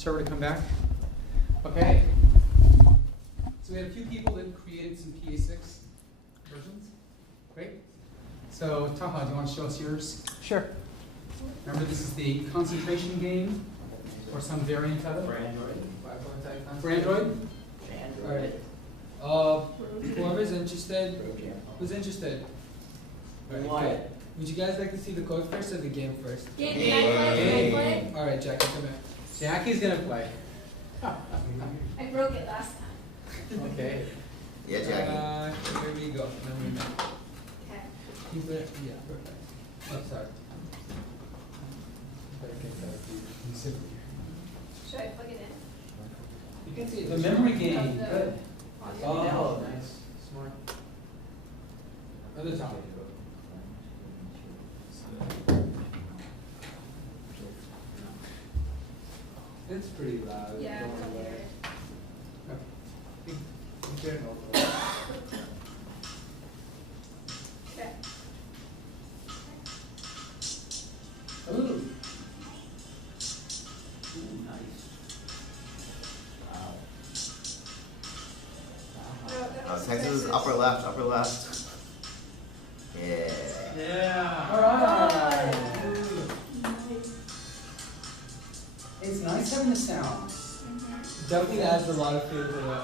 server to come back. Okay. So we had a few people that created some PA6 versions. Great. So Taha, do you want to show us yours? Sure. Remember, this is the concentration game, or some variant of it. For Android. For Android? All right. Whoever's interested, who's interested? What? Would you guys like to see the code first or the game first? Game. Can I play? All right, Jackie, come here. Jackie's gonna play. I broke it last time. Okay. Yeah, Jackie. Here we go. Okay. Keep it. Yeah, perfect. Oh, sorry. Should I plug it in? You can see the memory game. Good. Oh, nice. Smart. Other top. It's pretty loud. Yeah, Don't I can worry. hear it. Okay. Okay. Ooh. Ooh, nice. Wow. Texas is upper left, upper left. Yeah. Yeah. All right. It's nice having the sound. Definitely adds a lot of feel to it.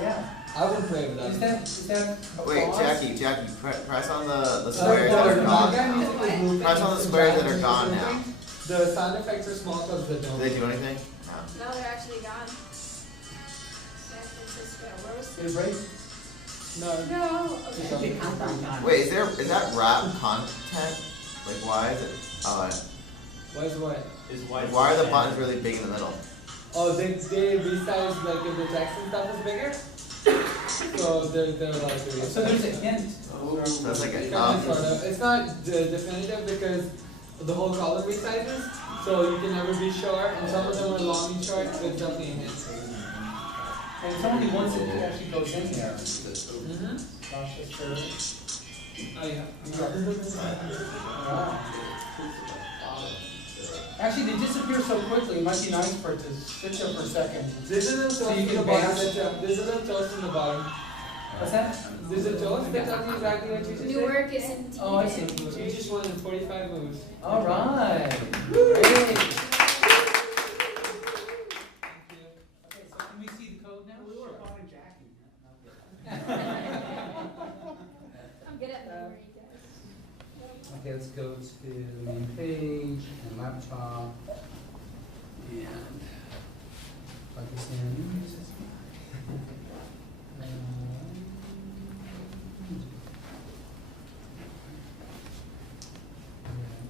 Yeah. I wouldn't play with that. Is that a Wait, pause? Jackie, press on the squares that are gone. Press on the squares that are gone now. The sound effects are small because they don't. Do they do anything? No, they're actually gone. San Francisco. Where was They break? No. No. Okay. Okay. Wait, is that rap content? Like, why is it? Oh, Why is what? why are the buttons really big in the middle? Oh, they resize like if the text and stuff is bigger. So they're like So there's a hint. So that's like a kind of, sort of. It's not definitive because the whole column resizes, so you can never be sure. And some of them are long and short, but it's definitely a hint. And somebody wants it actually goes in there. Gosh, that's true. Oh yeah. Wow. Actually, they disappear so quickly. It might be nice for it to sit there for a second. There's a little So toast you in can the bottom. advance. There's a little toast in the bottom. What's that? There's a toast that tells you exactly what you should say. Newark is in T. Oh, I see. You just won in 45 moves. All right. Great. Great. Okay, so can we see the code now? I'm good at memory, guys. Okay, let's go to the main page and laptop and plug this in.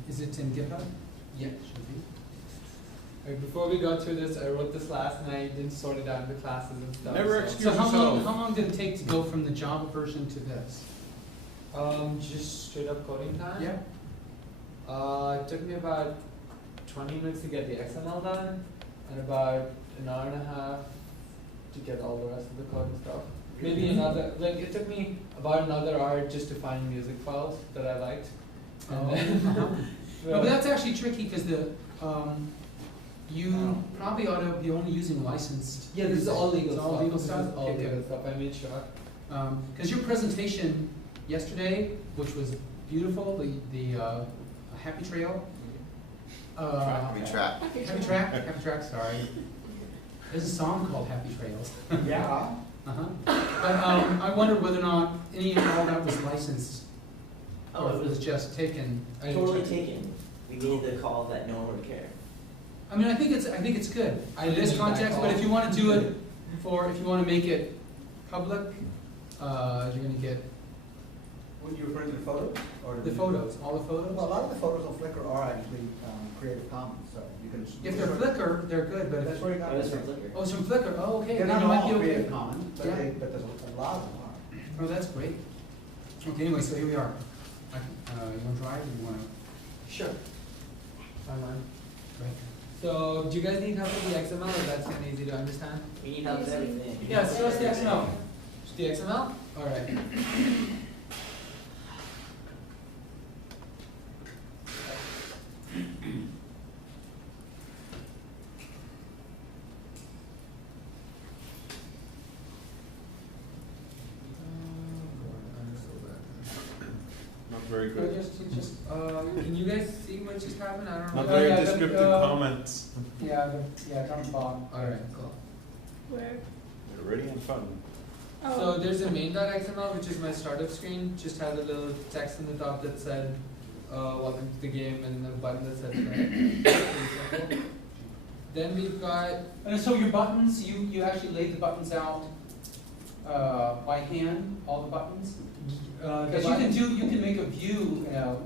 Is it in GitHub? Yeah, it should be. Alright, before we go through this, I wrote this last night, didn't sort it out into classes and stuff. So how long did it take to go from the Java version to this? Just straight up coding time? Yeah. It took me about 20 minutes to get the XML done, and about an hour and a half to get all the rest of the code and stuff. Maybe another, like it took me about another hour just to find music files that I liked. And then, No, but that's actually tricky because the you probably ought to be only using licensed. yeah, this is all legal It's stuff. all legal This is stuff? all Okay, legal good. stuff. I made sure. Because your presentation yesterday, which was beautiful, the Happy Trail. Happy track. Happy Track, sorry. There's a song called Happy Trails. Yeah. But I wondered whether or not any and all that was licensed, Oh, or if it was just taken. I didn't Totally check. taken. We made the call that no one would care. I mean, I think it's good I in this didn't back context. But off. if you want to do it if you want to make it public, you're going to get When you refer to the photos? Or the photos, all the photos. Well, a lot of the photos on Flickr are actually Creative Commons, so you can. If they're Flickr, they're good. But That's if, where you got It it. was from Flickr. oh, it's from Flickr. Oh, okay. They're Then not you might all be okay. Creative Commons, but Yeah. but there's a lot of them are. Oh, that's great. Okay, anyway, so here we are. You want to try it or you want to? Sure. Fine, fine. Right. So, do you guys need help with the XML, or that's kind of easy to understand? We need help with everything. Yeah, so what's the XML? Just the XML? All right. very Or good. Can you guys see what just happened? I don't know. Not Yeah, very yeah, descriptive comments. Yeah, down the bottom. Alright, cool. Where? They're ready and fun. So there's a main.xml, which is my startup screen, just had a little text on the top that said, welcome to the game, and a button that said play. Then we've got, And so your buttons, you actually laid the buttons out by hand, all the buttons? the Because button- you can make a view in a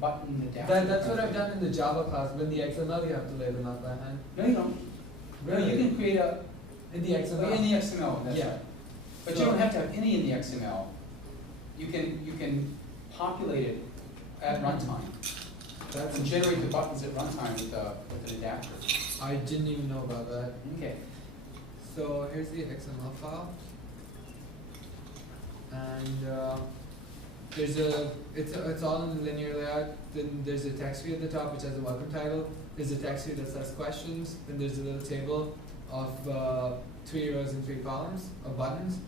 button adapter. that's what I've done in the Java class, but in the XML you have to lay them out by hand. No, you don't. No, you can create a, In the XML? in the XML, that's Yeah. right. But you So- don't have to have any in the XML. You can populate it at runtime. That's, And generate the buttons at runtime with an adapter. I didn't even know about that. Okay. So here's the XML file. And it's all in the linear layout. Then there's a text view at the top which has a welcome title. There's a text view that says questions. Then there's a little table of 3 rows and 3 columns of buttons.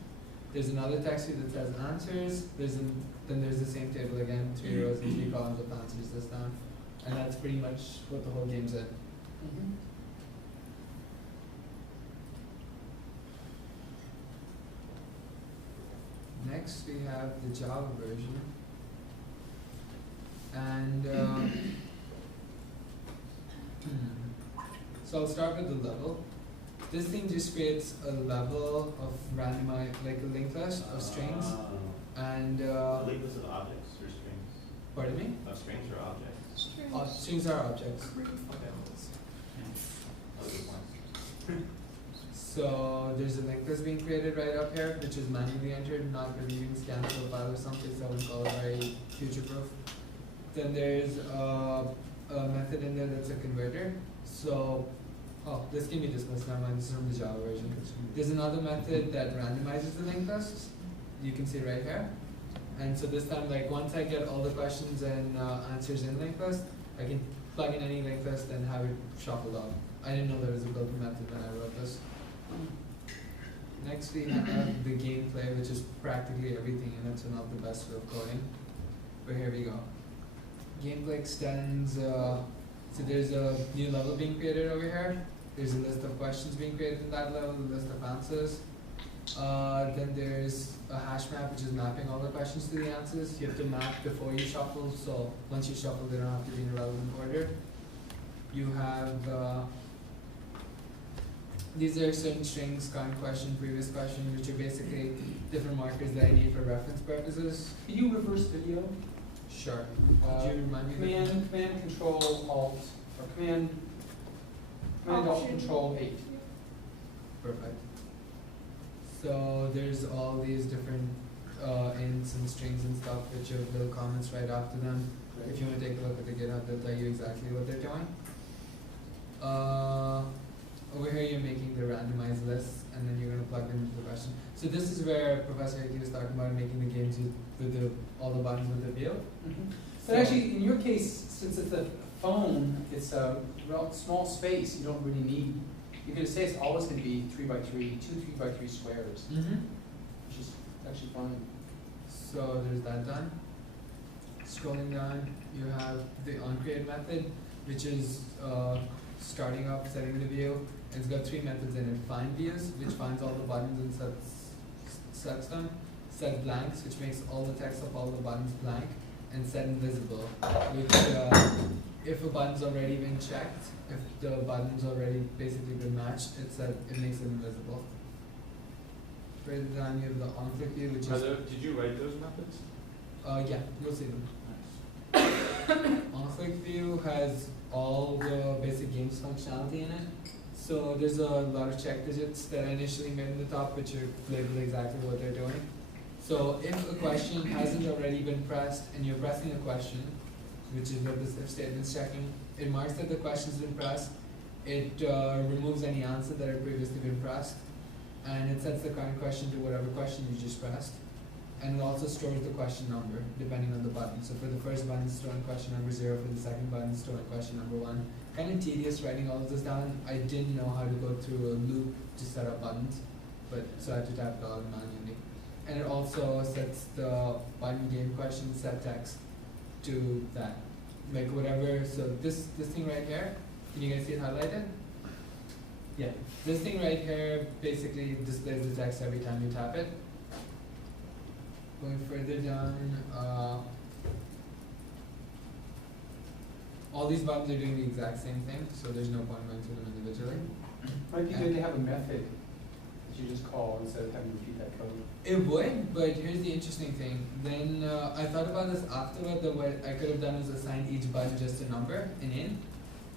There's another text view that says answers. Then there's the same table again, 3 rows and 3 columns of answers this time. And that's pretty much what the whole game's in. Mm-hmm. Next we have the Java version. And so I'll start with the level. This thing just creates a level of randomized, like a linked list of strings. And A link list of objects or strings? pardon me? Of strings or objects? Strings are objects. Okay. That was a good point. So there's a linked list being created right up here, which is manually entered, not relieving scan to a file or something, so I wouldn't call it very future-proof. Then there's a method in there that's a converter. So, this can be dismissed, never mind, this is from the Java version. There's another method that randomizes the linked lists. You can see right here. And so this time, like once I get all the questions and answers in linked list, I can plug in any linked list and have it shuffled off. I didn't know there was a built-in method when I wrote this. Next we have the gameplay, which is practically everything in it, so not the best for coding. But here we go. Gameplay extends, so there's a new level being created over here. There's a list of questions being created in that level, a list of answers. Then there's a hash map, which is mapping all the questions to the answers. You have to map before you shuffle, so once you shuffle, they don't have to be in a relevant order. You have, these are certain strings, current question, previous question, which are basically different markers that I need for reference purposes. Can you reverse video? Sure. Could you remind me? Command Control Alt, or Command Alt Option. Control 8. Perfect. So there's all these different ints and strings and stuff, which have little comments right after them. If you want to take a look at the GitHub, they'll tell you exactly what they're doing. Over here you're making the randomized lists, and then you're going to plug them into the question. So this is where Professor Hickey was talking about making the games with all the buttons with the view. Mm-hmm. But actually, in your case, since it's a phone, it's a small space, you don't really need, you can say it's always going to be 3 by 3, 2 3 by 3 squares, which is actually fun. So there's that done. Scrolling down, you have the onCreate method, which is starting up, setting the view. It's got 3 methods in it. Find views, which finds all the buttons and sets them. Set blanks, which makes all the text of all the buttons blank. And set invisible, which if a button's already been checked, if the button's already basically been matched, it makes it invisible. Further down you have the on-click view, which is Did you write those methods? yeah, you'll see them. On-click view has all the basic games functionality in it. So there's a lot of check digits that I initially made in the top, which are labeled exactly what they're doing. So if a question hasn't already been pressed and you're pressing a question, which is what this if statement's checking, it marks that the question's been pressed, it removes any answer that had previously been pressed, and it sets the current question to whatever question you just pressed. And it also stores the question number depending on the button. So for the first button, it's storing question number 0. For the second button, it's storing question number 1. Kind of tedious writing all of this down. I didn't know how to go through a loop to set up buttons, so I had to type it all in manually. and it also sets the button game question set text to that. Like whatever, so this thing right here, can you guys see it highlighted? Yeah, this thing right here basically displays the text every time you tap it. Going further down, all these buttons are doing the exact same thing, so there's no point going through them individually. Might be good to have a method that you just call instead of having to repeat that code. It would, but here's the interesting thing. Then I thought about this afterward, that what I could have done is assign each button just a number, an int,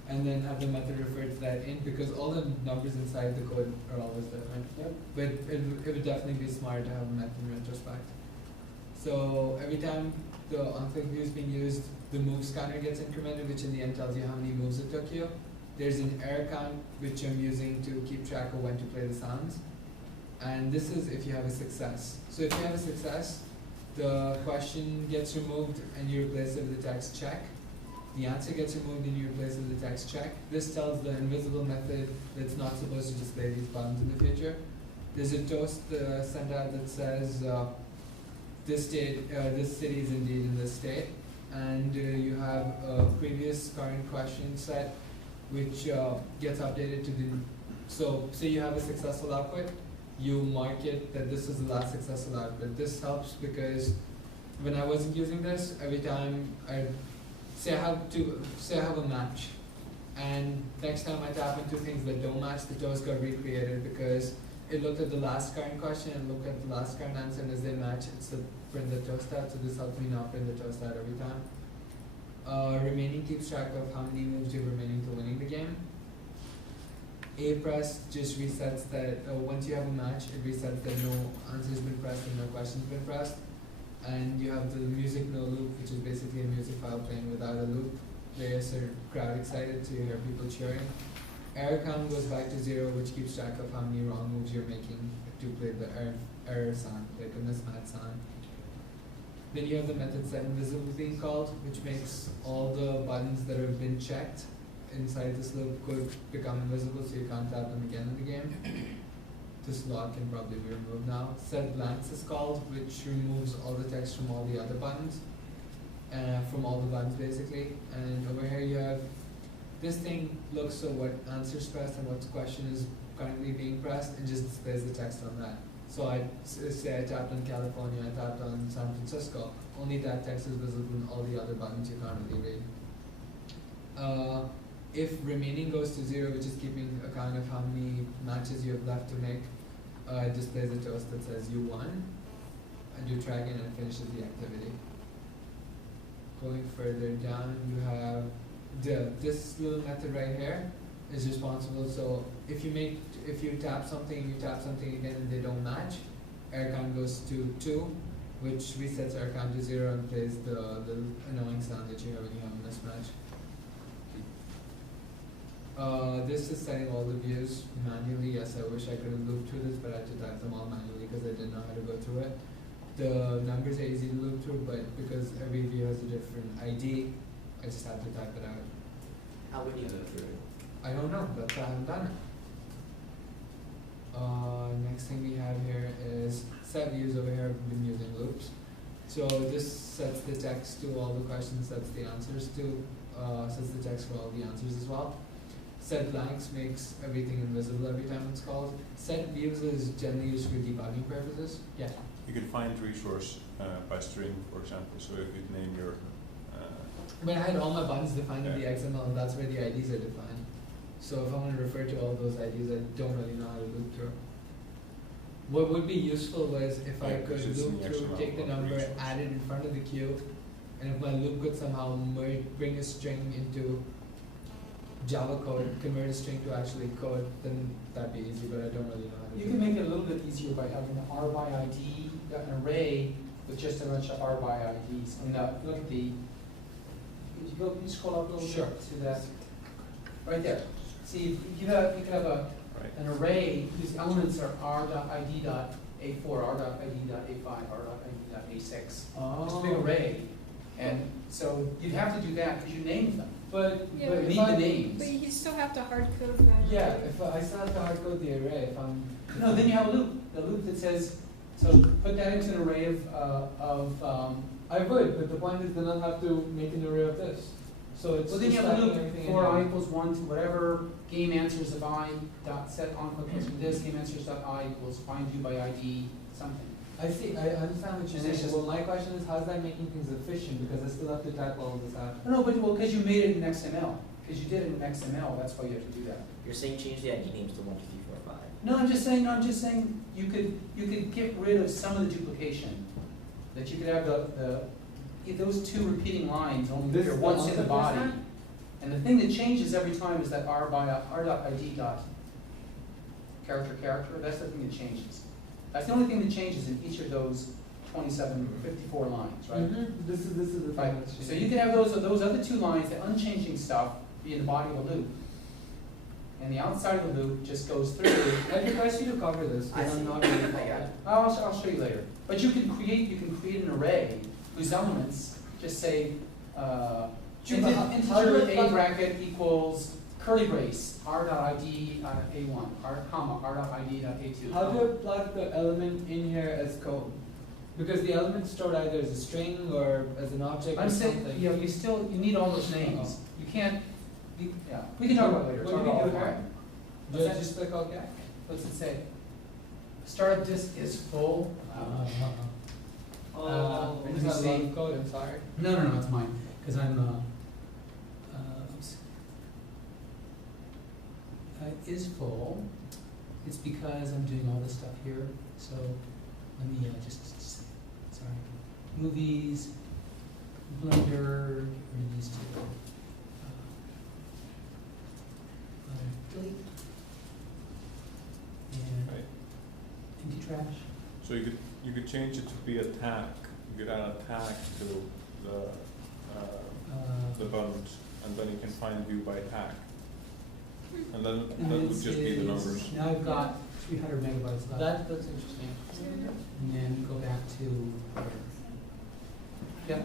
and then have the method refer to that int, because all the numbers inside the code are always different. Yep. But it would definitely be smart to have a method in retrospect. So every time the on-click view is being used, the move scanner gets incremented, which in the end tells you how many moves it took you. There's an error count, which I'm using to keep track of when to play the sounds. And this is if you have a success. So if you have a success, the question gets removed and you replace it with a text check. The answer gets removed and you replace it with a text check. This tells the invisible method that's not supposed to display these buttons in the future. There's a toast sent out that says this city is indeed in this state, and you have a previous current question set which gets updated to the, so say you have a successful output, you mark it that this is the last successful output. This helps because when I wasn't using this, every time say I have a match, and next time I tap into things that don't match, the toast got recreated because it looked at the last current question and looked at the last current answer, and as they match, it's to print the toast out. So this helps me not print the toast out every time. Remaining keeps track of how many moves you're remaining to winning the game. A press just resets that once you have a match, it resets that no answer's been pressed and no question's been pressed. And you have the music no loop, which is basically a music file playing without a loop. There's a crowd excited to hear people cheering. Error count goes back to 0, which keeps track of how many wrong moves you're making to play the error sound, like a mismatch sound. Then you have the method set invisible being called, which makes all the buttons that have been checked inside this loop could become invisible, so you can't tap them again in the game. This lock can probably be removed now. Set blanks is called, which removes all the text from all the other buttons, from all the buttons basically. And over here you have this thing looks at what answer's pressed and what question is currently being pressed, and just displays the text on that. So I say I tapped on California, I tapped on San Francisco. Only that text is visible in all the other buttons you can't really read. If remaining goes to 0, which is keeping account of how many matches you have left to make, it displays a toast that says you won, and you drag in and it finishes the activity. Going further down, you have this little method right here is responsible. So if you tap something and you tap something again and they don't match, error count goes to 2, which resets error count to 0 and plays the annoying sound that you have when you have a mismatch. This is setting all the views manually. Yes, I wish I could have looped through this, but I had to type them all manually because I didn't know how to go through it. The numbers are easy to loop through, but because every view has a different ID, I just have to type it out. How would you go through it? I don't know, that's why I haven't done it. Next thing we have here is set views. Over here I've been using loops. So this sets the text to all the questions, sets the answers to, sets the text for all the answers as well. Set blanks makes everything invisible every time it's called. Set views is generally used for debugging purposes. Yeah. You can find resource by string, for example. So if you name your When I had all my buttons defined in the XML, that's where the IDs are defined. So if I want to refer to all those IDs, I don't really know how to loop through. What would be useful was if I could loop through, take the number, add it in front of the queue, and if my loop could somehow bring a string into Java code, convert a string to actually code, then that'd be easy, but I don't really know how to do You can make it a little bit easier by having an R by ID, an array with just a bunch of R by IDs. I mean, look at the, can you scroll up a little Sure. bit to that? Right there. See, you can have an array whose elements are r.id.a4, r.id.a5, r.id.a6. Just a big array. And so you'd have to do that because you named them. But Yeah, But but you need the names. But you still have to hard code that. yeah, if I still have to hard code the array, if I'm No, then you have a loop. The loop that says So put that into an array I would, but the point is then I'll have to make an array of this. So it's well, then you just have a stacking loop everything in for here. I equals 1 to whatever game answers of I dot set on equals from this, game answers dot I equals find you by ID something. I see, I understand what you're And it's saying. just- Well, my question is, how's that making things efficient? Because I still have to type all of this out. No, but well, because you made it in XML. Because you did it in XML, that's why you have to do that. You're saying change the ID names to 1, 2, 3, 4, 5. No, I'm just saying you could get rid of some of the duplication. That you could have if those two repeating lines only This appear is once the in the answer body. percent? And the thing that changes every time is that r dot ID dot character, that's the thing that changes. That's the only thing that changes in each of those 54 lines, right? This is the thing Right, that's so you can have those other two lines, the unchanging stuff, be in the body of a loop. And the outside of the loop just goes through. I request you to cover this, I because I'm see. not really I got it. I'll show you later. But you can create an array whose elements just say, integer a bracket equals curly brace, r dot id a1, r dot id dot a2. How do I plug the element in here as code? Because the element stored either as a string or as an object or I'm saying, something. you know, you need all those names. You can't, yeah, we can talk about it later. What Talk do we about do it here? offline. Do I just click OK? What's it say? Startup disk is full. Oh, let It's me not a lot see. of code, I'm sorry. No, it's mine, because I'm, oops. It is full. It's because I'm doing all this stuff here, so let me sorry. Movies, Blender, get rid of these two. Delete. And Right. empty trash. So you could change it to be a tag. You could add a tag to the buttons, and then you can find view by tag. And then that would this just be the is- numbers. Now I've got 300 megabytes left. That's interesting. And then go back to, yeah.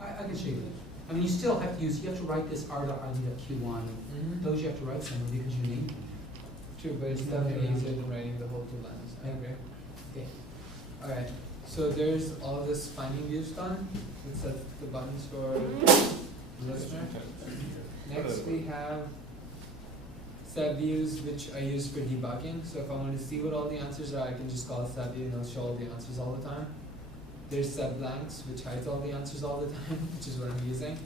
I can show you that. I mean, you still have to you have to write this r.id.q1. Those you have to write somewhere because you named them. True, but it's Yeah. definitely easier than writing the whole two lines. I Yeah. agree. Okay. Alright, so there's all this finding views done. It sets the buttons for listener. Next we have set views, which I use for debugging. So if I want to see what all the answers are, I can just call set view and it'll show all the answers all the time. There's set blanks, which hides all the answers all the time, which is what I'm using.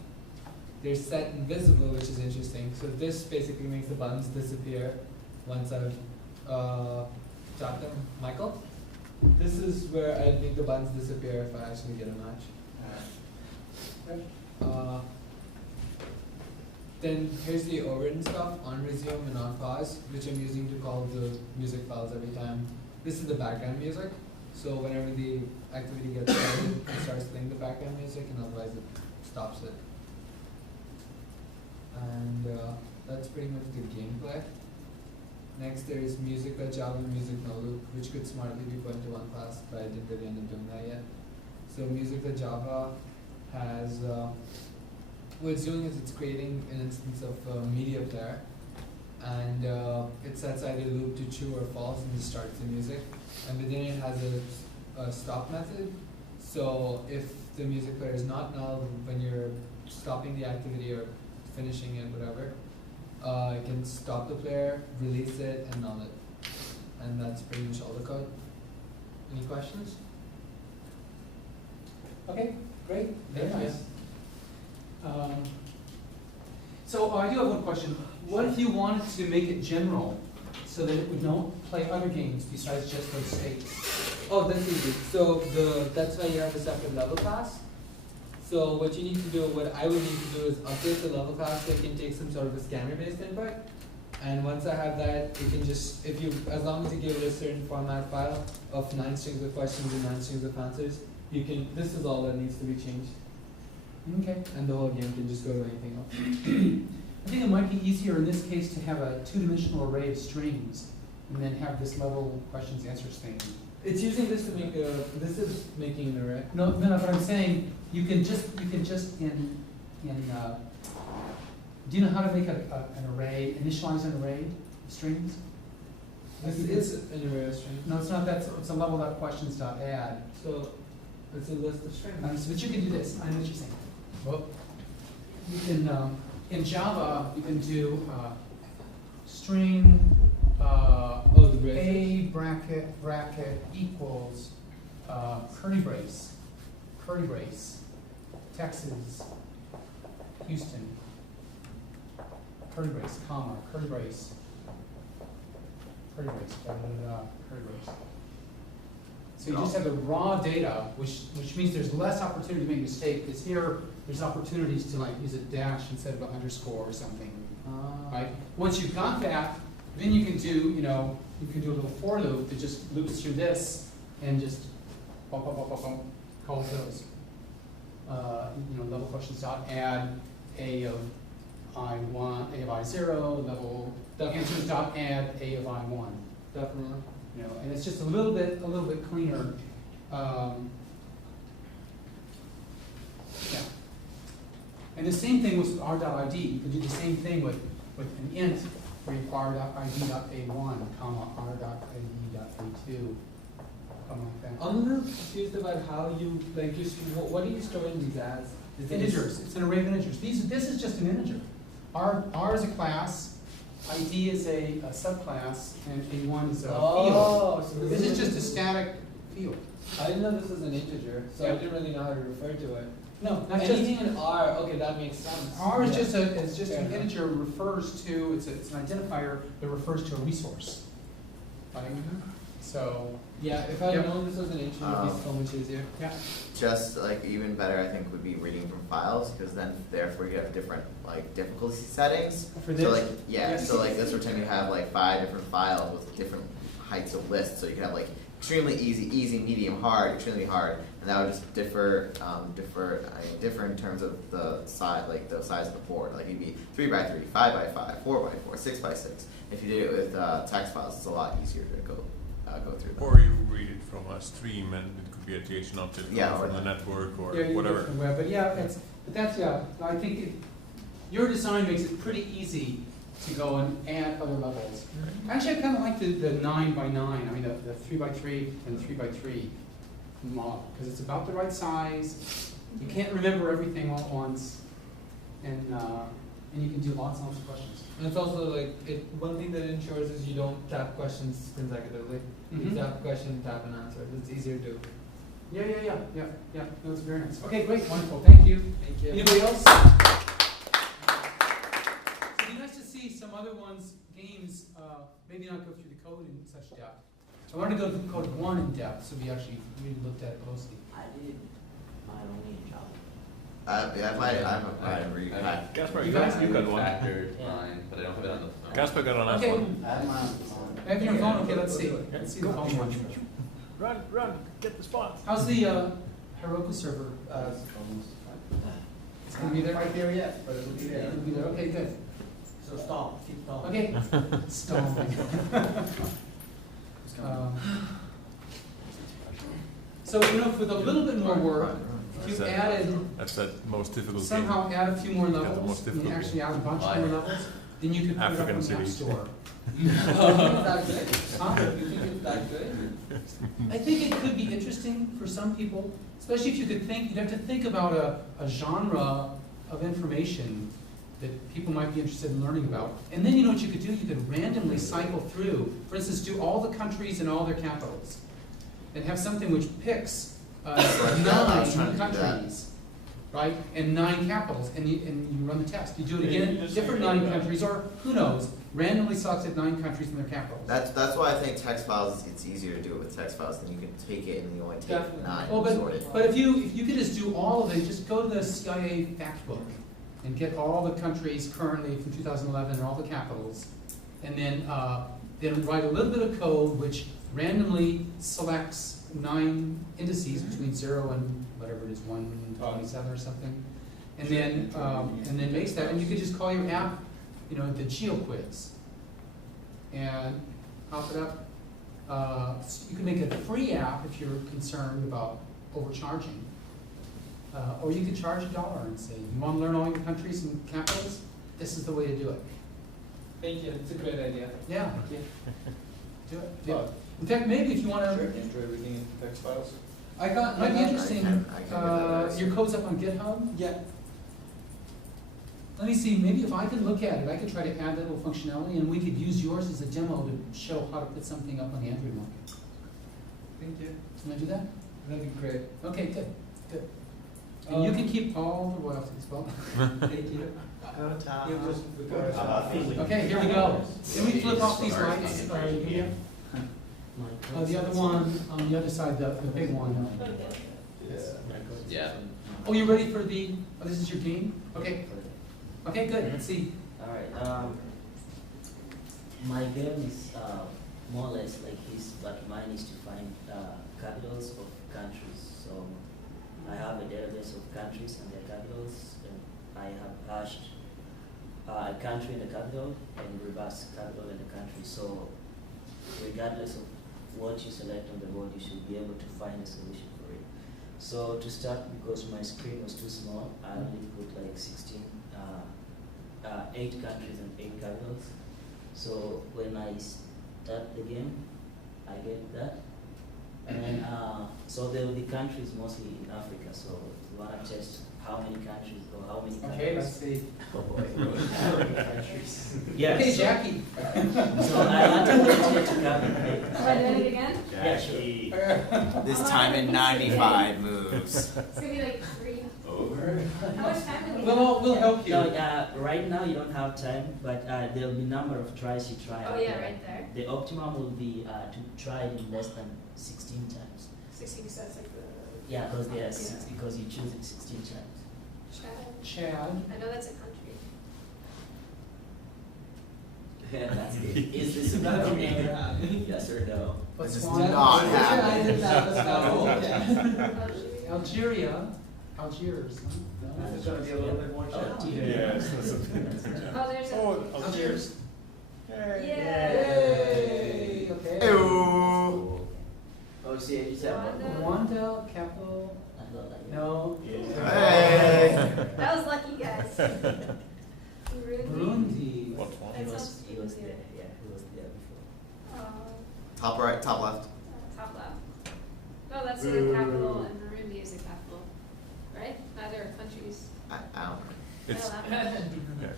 There's set invisible, which is interesting. So this basically makes the buttons disappear once I've tapped them. Michael? This is where I make the buttons disappear if I actually get a match. Then here's the overridden stuff, on resume and on pause, which I'm using to call the music files every time. This is the background music, so whenever the activity gets started, it starts playing the background music, and otherwise it stops it. And that's pretty much the gameplay. Next there is music.java and music.no-loop, which could smartly be put into one class, but I didn't really end up doing that yet. So music.java has, what it's doing is it's creating an instance of media player, and it sets either loop to true or false and just starts the music. And within it has a stop method. So if the music player is not null when you're stopping the activity or finishing it, whatever, it can stop the player, release it, and null it. And that's pretty much all the code. Any questions? Okay, great, very Yeah. nice. So I do have one question. What if you wanted to make it general so that it would not play other games besides just those states? Oh, that's easy. So that's why you have a separate level class. So what you need to do, what I would need to do is update the level class so it can take some sort of a scanner-based input. And once I have that, you can just, as long as you give it a certain format file of 9 strings of questions and 9 strings of answers, this is all that needs to be changed. Okay. And the whole game can just go to anything else. I think it might be easier in this case to have a two-dimensional array of strings and then have this level questions answers thing. It's using this to make this is making an array. No, but I'm saying you can just in do you know how to make an array, initialize an array of strings? This is an array of strings. No, it's not, it's a level.questions.add. So it's a list of strings. But you can do this, I know what you're saying. Well, you can, in Java, you can do string the braces. A bracket equals curly brace, Texas, Houston, curly brace, comma, curly brace, da, da, da, curly brace. So you just have the raw data, which means there's less opportunity to make a mistake, because here, there's opportunities to like use a dash instead of an underscore or something, right? Once you've got that, then you can do, you know, you can do a little for loop that just loops through this and just bump, calls those. You know, level questions dot add A of I1, A of I0, level answers dot add A of I1. Definitely. You know, and it's just a little bit cleaner. Yeah. And the same thing with r.id. You could do the same thing with an int where you r.id.a1, comma r.id.a2, something like that. I'm a little confused about how you like what are you storing these as? Is it Integers. It's an array of integers. This is just an integer. R is a class. ID is a subclass, and A1 is a field. So This is just a static field. I didn't know this was an integer, so I didn't really know how to refer to it. No, that's Anything just in R, okay, that makes sense. R is Yeah. just Fair an enough. integer refers to it's an identifier that refers to a resource. Right? So Yeah, if I'd Yep. known this was an integer, it'd be so much easier. yeah. Just like even better, I think, would be reading from files, because then therefore you have different like difficulty settings. For So this, like Yes. so like this would tend to have like 5 different files with different heights of lists. So you can have like extremely easy, medium, hard, extremely hard, and that would just differ in terms of the size, like the size of the board. Like it'd be 3 by 3, 5 by 5, 4 by 4, 6 by 6. If you did it with text files, it's a lot easier to go through them. Or you read it from a stream and it could be a JSON object Yeah, or or from the that. network or yeah, you can do it whatever. from the web, but yeah, I think your design makes it pretty easy to go and add other levels. Actually, I kind of like the 9 by 9. I mean, the 3 by 3 and 3 by 3 model, because it's about the right size. You can't remember everything all at once, and you can do lots and lots of questions. And it's also like one thing that ensures is you don't tap questions consecutively. You Mhm. tap question, tap an answer. It's easier to do. Yeah. No, it's very nice. Okay, great, wonderful. Thank you. Thank you. Anybody else? It'd be nice to see some other ones, games, maybe not go through the code in such depth. I wanted to go through code 1 in depth, so we actually really looked at it closely. I did mine only in Java. I read. Casper, You guys- you got one. Factored mine, but I don't have it on the phone. Casper got a nice Okay. one. I have mine on the phone. Have your phone? Okay, let's see. Let's see the phone one. Run, get the spot. How's the Heroku server? It's gonna be there? Quite there yet, but it'll be there. It'll be there. Okay, good. So stall, keep stalling. Okay. Stalling. So, you know, with a little bit more work, if you added, That's that most difficult game. somehow add a few more the levels, most and you difficult actually add a bunch more levels, then you could put it up African on the App cities. Store. Is that good? Huh? You think it's that good? I think it could be interesting for some people, especially if you could think, you'd have to think about a genre of information that people might be interested in learning about. And then you know what you could do? You could randomly cycle through, for instance, do all the countries and all their capitals. And have something which picks I was trying 9 to do that. countries, right? And 9 capitals, and you run the test. You do it Yeah, again, you just different figure it 9 out. countries, or who knows, randomly selected 9 countries and their capitals. That's why I think text files, it's easier to do it with text files, then you can take it and you only take Definitely. 9 Oh, and sort it. but if you could just do all of it, just go to the CIA fact book and get all the countries currently from 2011 and all the capitals, and then write a little bit of code which randomly selects 9 indices between 0 and whatever it is, 127 or something, and then makes that, and you could just call your app, you know, the GeoQuiz, and pop it up. You can make a free app if you're concerned about overcharging. Or you could charge $1 and say, you want to learn all your countries and capitals? This is the way to do it. Thank you. It's a great idea. Yeah. Thank you. Do it. Yeah. In fact, maybe if you want to, Enter everything into text files? might be interesting, I can do that. your code's up on GitHub? Yeah. Let me see, maybe if I could look at it, I could try to add that little functionality, and we could use yours as a demo to show how to put something up on the Android market. Thank you. Can I do that? That'd be great. Okay, good, good. And you can keep all the royalties, well. Thank you. You just Okay, here we go. Can we flip off these lights? Yeah. The other one, on the other side, the big one. Yeah. Oh, you ready for the, oh, this is your game? Okay. Okay, good, let's see. Alright, my game is more or less like his, but mine is to find capitals of countries. So I have a database of countries and their capitals, and I have hashed a country in the capital and reverse capital in the country. So regardless of what you select on the board, you should be able to find a solution for it. So to start, because my screen was too small, I only put like 8 countries and 8 capitals. So when I start the game, I get that. And then, so there will be countries mostly in Africa. So you want to test how many countries or how many countries. Okay, let's see. Oh boy. Yeah. Okay, so, Jackie. So I had to put it to capital. Am I doing it again? Yeah, sure. This time in 95 moves. It's gonna be like 3. Over. How much time do we have? We'll help you. No, right now you don't have time, but there will be number of tries you try. Oh yeah, right there. The optimum will be to try it in less than 16 times. 60 cents like the. Yeah, because Yeah. because you choose it 16 times. Chad. I know that's a country. Yeah, that's it. Is this a country? Yes or no? This is Botswana. not happening. Algeria. Algiers, huh? No? It's gonna be a little bit more Oh, challenging. dear. Yes, that's a. Oh, there's a. Oh, Algiers. Yay! Yay! Okay. Ew. Oh, see, I just have Rwanda, capital. I thought that. No. Hey. That was lucky, guys. Burundi. Burundi. What one? That sounds He was familiar. there, yeah, he was there before. Top right, top left. Top left. No, that's the capital, and Burundi is the capital, right? Neither are countries. I don't know. It's, Well, yeah,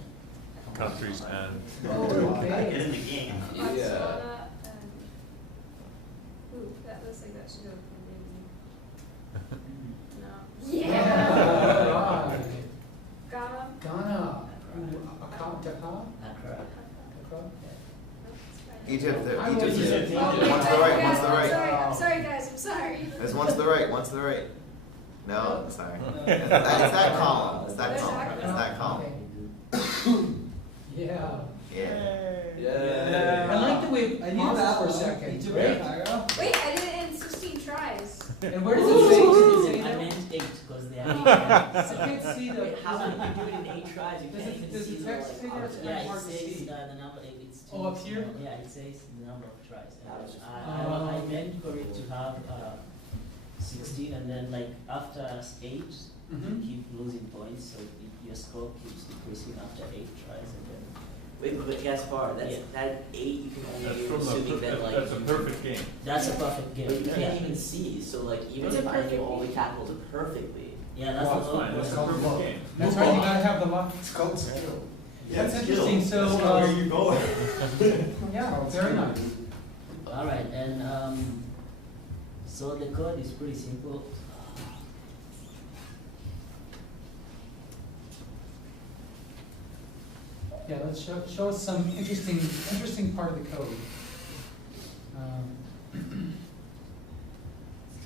countries and. Oh, Get okay. in the game. Botswana and. Ooh, that looks like that should go for Burundi. No. Yeah. Right. Ghana. Ghana. Dakar. Accra. Dakar. Egypt, I Egypt. was- Egypt. Oh, One's the right, one's the right. I'm sorry, guys. I'm sorry. There's one's the right, one's the right. No, sorry. It's that column. It's that column. It's that column. Yeah. Yeah. I like the way I paused for a second. Wait, I did it in 16 tries. And where does it say? Does it say I that? meant 8 because they are I can't see the. How can you do it in 8 tries? You Does can't it- even does see the text say that? It's Yeah, very it hard to says see. the number, it's too Oh, up here? small. Yeah, it says the number of tries. And Oh. I meant for it to have 16 and then like after 8, you Mhm. keep losing points, so your score keeps decreasing after 8 tries and then. Wait, but Gaspar, that's Yeah. that 8 you can That's only from assuming that like that's a perfect game. That's a perfect game. but you can't Yeah. even see. So like even It's a if I knew perfect all the game. capitals perfectly, Yeah, that's Well, the it's fine, that's a low perfect game. That's right, you gotta have the luck. It's called skill. That's interesting, so, Where you going? yeah, very nice. Alright, and so the code is pretty simple. Yeah, let's show us some interesting part of the code.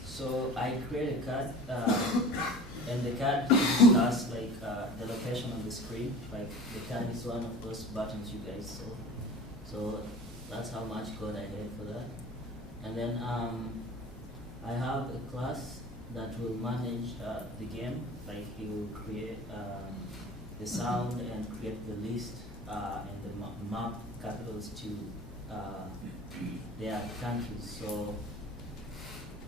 So I create a card, and the card gives us like the location on the screen. Like the card is one of those buttons you guys saw. So that's how much code I had for that. And then I have a class that will manage the game. Like it will create the sound and create the list and the map capitals to their countries. So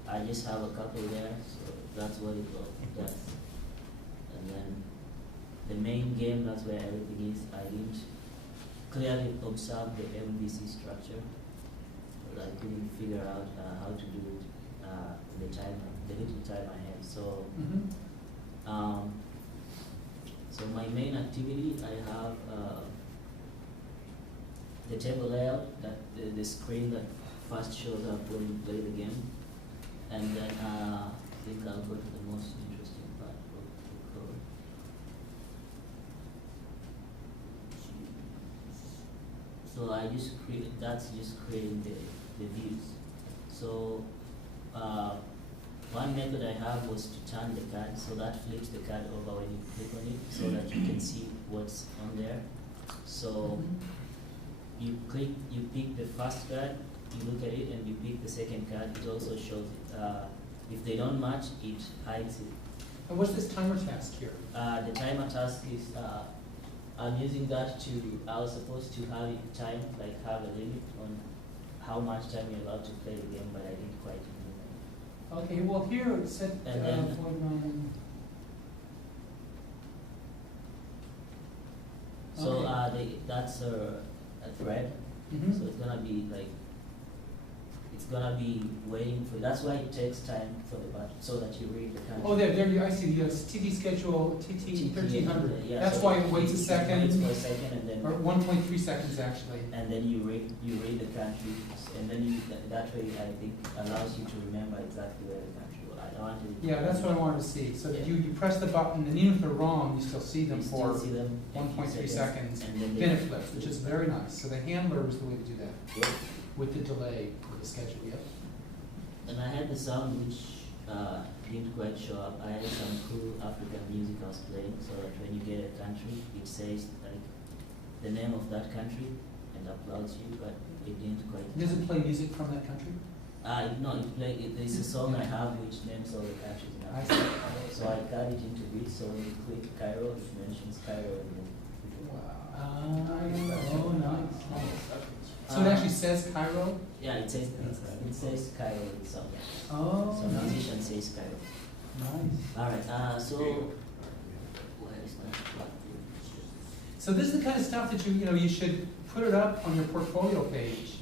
I just have a couple there, so that's what it does. And then the main game, that's where everything is. I didn't clearly observe the MVC structure. So I couldn't figure out how to do it in the little time I had. So, so my main activity, I have the table layout, that the screen that first shows up when you play the game, and then I think I'll go to the most interesting part of the code. So I just create, that's just creating the views. So one method I have was to turn the card, so that flips the card over when you click on it, so that you can see what's on there. So you pick the first card, you look at it, and you pick the second card. It also shows it. If they don't match, it hides it. And what's this timer task here? The timer task is, I'm using that to, I was supposed to have it time, like have a limit on how much time you're allowed to play the game, but I didn't quite do that. Okay, well here it said, And then- So that's a thread. Mhm. So it's gonna be like, it's gonna be waiting for, that's why it takes time for the button, so that you read the country. Oh, there you, I see, you have TT schedule, TT 1300. Yeah, That's so why it waits a Waits second, for a second and then. or 1.3 seconds actually. And then you read the country, and then that way I think allows you to remember exactly where the country was. I wanted. Yeah, that's what I wanted to see. So Yeah. you press the button, and even if they're wrong, you still see them You for still see them in a few 1.3 seconds. and then Then it flips, which is very nice. So the handler is the way to do that, Yeah. with the delay for the schedule, yep. And I had the sound which didn't quite show up. I had some cool African music I was playing, so that when you get a country, it says like the name of that country and uploads you, but it didn't quite. Does it play music from that country? No, there's a song I have which names all the countries in I Africa. see. So I cut it into bits, so when you click Cairo, it mentions Cairo and then. Oh, nice. So it actually says Cairo? Yeah, it says Cairo in some. Oh, Some nice. musician says Cairo. Nice. Alright, so where is that? So this is the kind of stuff that you should put it up on your portfolio page,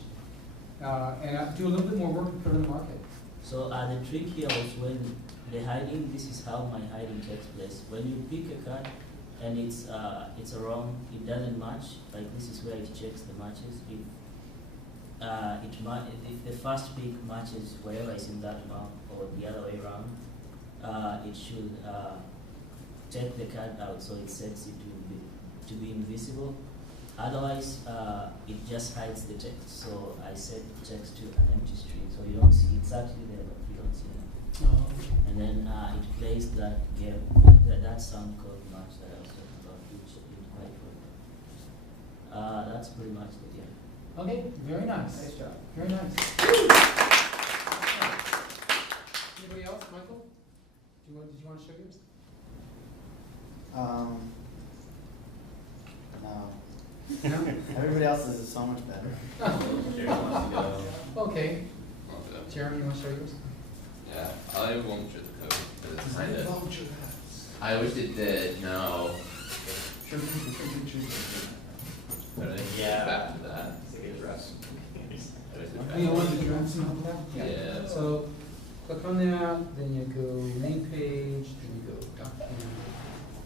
and do a little bit more work and put it in the market. So the trick here was when the hiding, this is how my hiding takes place. When you pick a card and it's a wrong, it doesn't match, like this is where it checks the matches. If the first pick matches wherever is in that map or the other way around, it should take the card out, so it sets it to be invisible. Otherwise, it just hides the text. So I set the text to an empty string, so you don't see it's actually there, but you don't see it. Oh, okay. And then it plays that game, that sound code match that I was talking about, which didn't quite work. That's pretty much it, yeah. Okay, very nice. Nice job. Very nice. Anybody else, Michael? Did you want to show yours? No. Everybody else's is so much better. Okay. I'll do that. Jeremy, you want to show yours? Yeah, I won't show the code, because it's kind of, I wish it did, no. But I think Yeah. back to that, it's like a dress. You want to draw some of that? Yeah. So click on that, then you go main page, then you go document,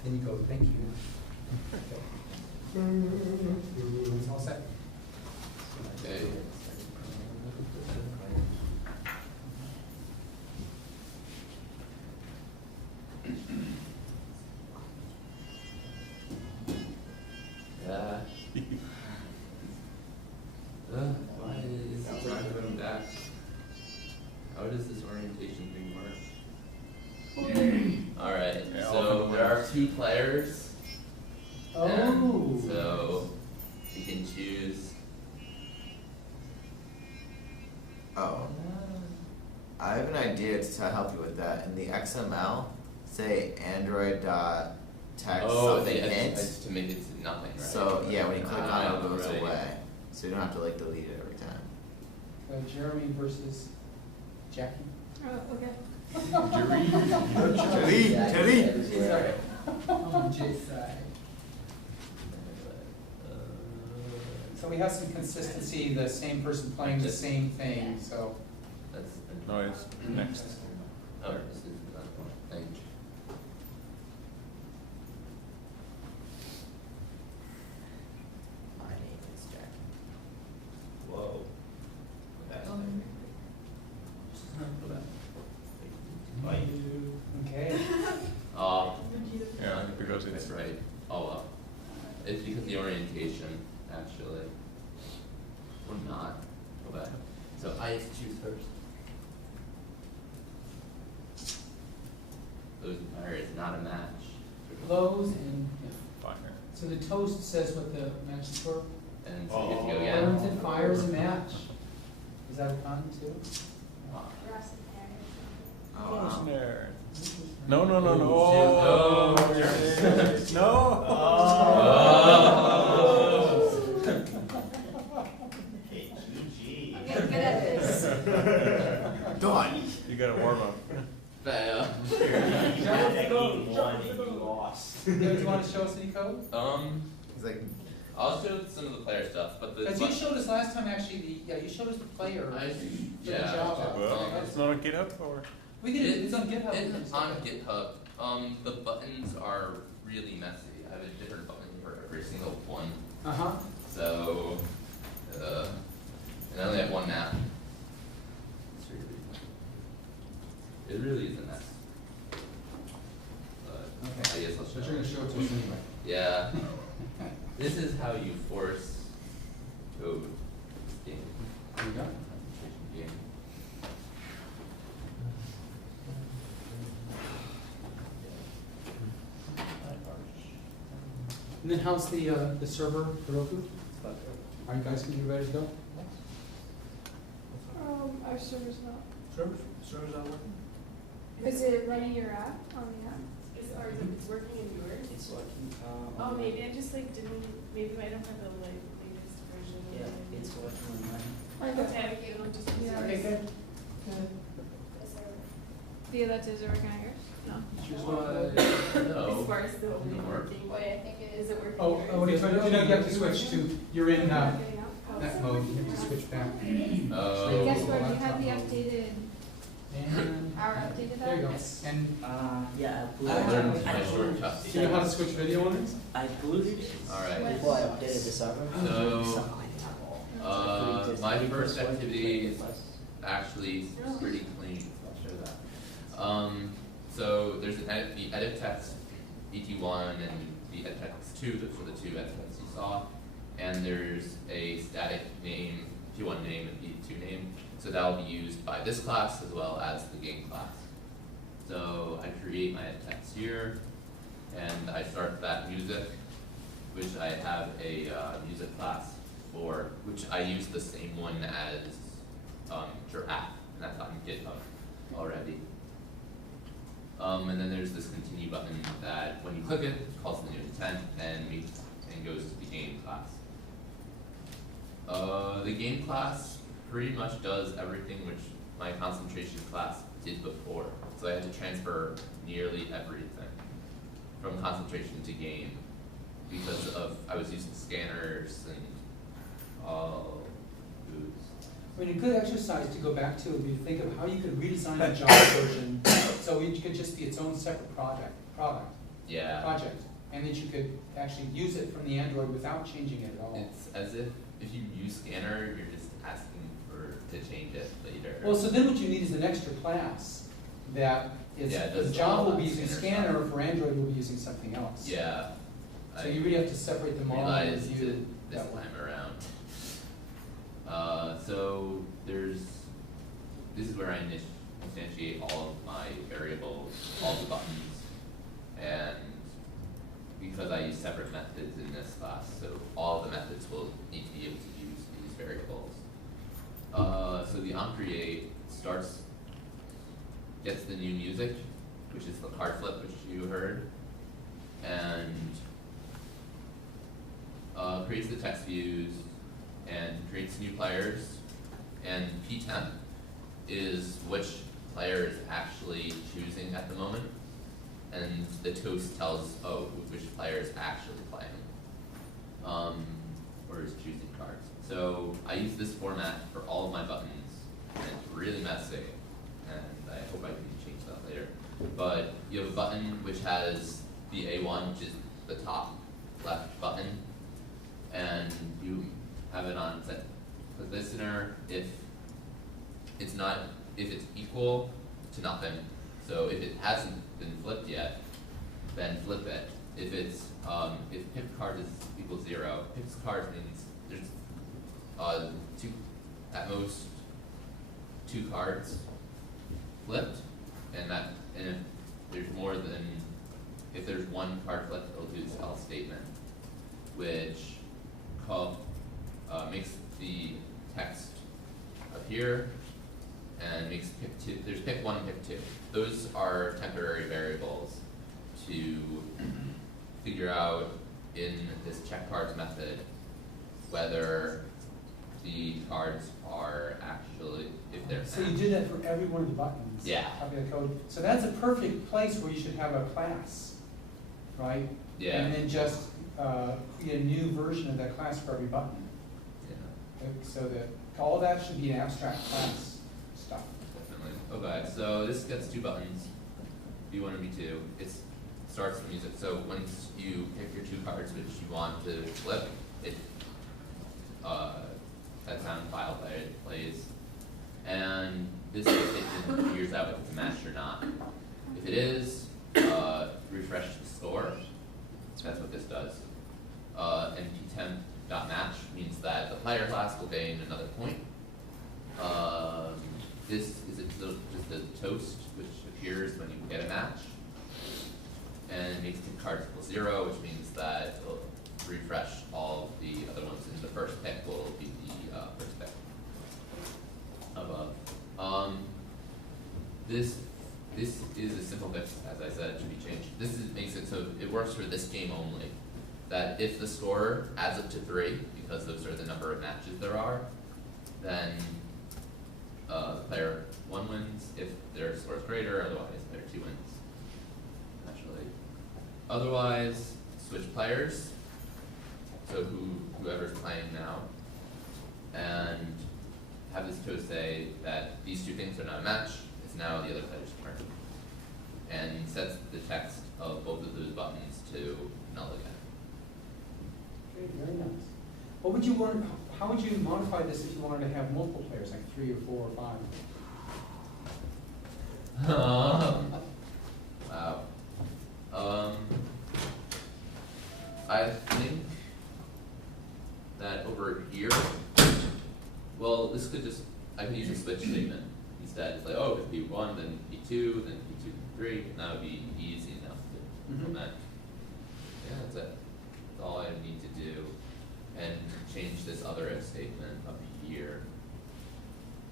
then you go thank you. It's all set. Okay. Yeah. Why is it not going back? How does this orientation thing work? Alright, Yeah, so often there are works. 2 players. Oh. And so we can choose. Oh, I have an idea to help you with that. In the XML, say Android dot text something hint. It's to make it to nothing, right? So yeah, when you click on it, it goes right. away. So you don't have to like delete it every time. Jeremy versus Jackie. Oh, okay. Delete. On Jay's side. So So we have some consistency, the same person playing the same thing, so. That's. No, it's next. Oh, this is that one. Thank you. My name is Jack. Whoa. Okay. Yeah, because That's it's right. Oh well. It's because the orientation, actually. Or not. Go back. So I have to choose first. Those fire is not a match. Close and, yeah. fire. So the toast says what the match is for? And so you get to go again. Burlington Fire is a match. Is that a pun too? Grass and hair. Oh, wow. There. No, no, no, no. Oh, Oh, shit. no. Hey, GG. I'm getting good at this. Done. You gotta warm up. Fail. That game won and you lost. Do you want to show us any code? He's like, I'll show some of the player stuff, but the. Because you showed us last time, actually, you showed us the player. I, for the yeah. Java. Well, it's not on GitHub or? We can, it's on GitHub. It's on GitHub. The buttons are really messy. I have a different button for every single one. Uh-huh. So, and I only have one map. It really is a mess. But I guess I'll show But you're gonna show it to us anyway. Yeah. This is how you force code game. There you go. Game. And then how's the server, Heroku? Are you guys gonna be ready to go? Our server's not. Server's not working? Is it running your app on the app? Or is it working in yours? It's working. Oh, maybe I just like didn't, maybe I don't have the like latest version. of Yeah, it. it's working on mine. Okay, it'll just. Yeah. Okay, good. Via that is it working on yours? No. No. As far as the only Doesn't work. working. Wait, I think it Is it working? Oh, yours? what are you trying to do? No, you have to switch to, you're in, Getting out? that mode, you have to switch back. Oh. Guess what, you have the updated, And, our updated app? there you go. And, Yeah, I I learned booted. my shortcut. do you know how to switch video on it? I booted Alright. before I updated the server. So, my first activity is actually pretty clean, so I'll show that. So there's an edit, the edit text ET1 and the edit text 2, those are the two edit texts you saw. And there's a static name, ET1 name and ET2 name. So that will be used by this class as well as the game class. So I create my edit text here, and I start that music, which I have a music class for, which I use the same one as your app, and that's on GitHub already. And then there's this continue button that when you click it, calls the new intent and goes to the game class. The game class pretty much does everything which my concentration class did before. So I had to transfer nearly everything from concentration to game because of I was using scanners and all foods. I mean, a good exercise to go back to would be to think of how you could redesign the Java version so it could just be its own separate project, Yeah. and that you could actually use it from the Android without changing it at all. It's as if you use scanner, you're just asking to change it later. Well, so then what you need is an extra class that is, Yeah, it does Java all will that be using scanner scanner, for Android will be using something else. Yeah. So you really have to separate them all and realized review it this that way. time around. So this is where I instantiate all of my variables, all the buttons, and because I use separate methods in this class, so all the methods will need to be able to use these variables. So the onCreate gets the new music, which is the card flip which you heard, and creates the text views and creates new players, and ptemp is which player is actually choosing at the moment, and the toast tells which player is actually playing. or is choosing cards. So I use this format for all of my buttons, and it's really messy, and I hope I can change that later. But you have a button which has the A1, which is the top left button, and you have it on set listener if it's equal to nothing. So if it hasn't been flipped yet, then flip it. If it's if picked card is equals 0, picked card means there's at most 2 cards flipped, and if there's more than if there's 1 card flipped, it'll do this else statement, which makes the text appear and makes pick 2. There's pick 1 and pick 2. Those are temporary variables to figure out in this check cards method whether the cards are actually, if they're So you matched. did that for every one of the buttons? Yeah. Copy the code. So that's a perfect place where you should have a class, right? Yeah. And then just create a new version of that class for every button. Yeah. So that all that should be an abstract class stuff. Definitely. Okay, so this gets 2 buttons, B1 and B2. It starts the music. So once you pick your 2 cards which you want to flip, it that sound file plays, and this it figures out if it's a match or not. If it is, refresh the score. That's what this does. And p10.match means that the player class will gain another point. This is just a toast which appears when you get a match, and makes pick cards equal 0, which means that it'll refresh all the other ones, and the first pick will be the first pick above. This is a simple fix, as I said, it should be changed. Makes it so it works for this game only. That if the score adds up to 3, because those are the number of matches there are, then player 1 wins if their score is greater, otherwise player 2 wins. Naturally. Otherwise, switch players. So whoever's playing now, and have this toast say that these 2 things are not a match. It's now the other player's turn, and sets the text of both of those buttons to null again. Okay, very nice. What would you want? How would you modify this if you wanted to have multiple players, like 3 or 4 or 5? Wow. I think that over here, well, this could just, I could use a switch statement instead. It's like, oh, if P1, then P2, then P2, P3, and that would be easy enough to implement. Yeah, that's it. That's all I need to do. And change this other if statement up here.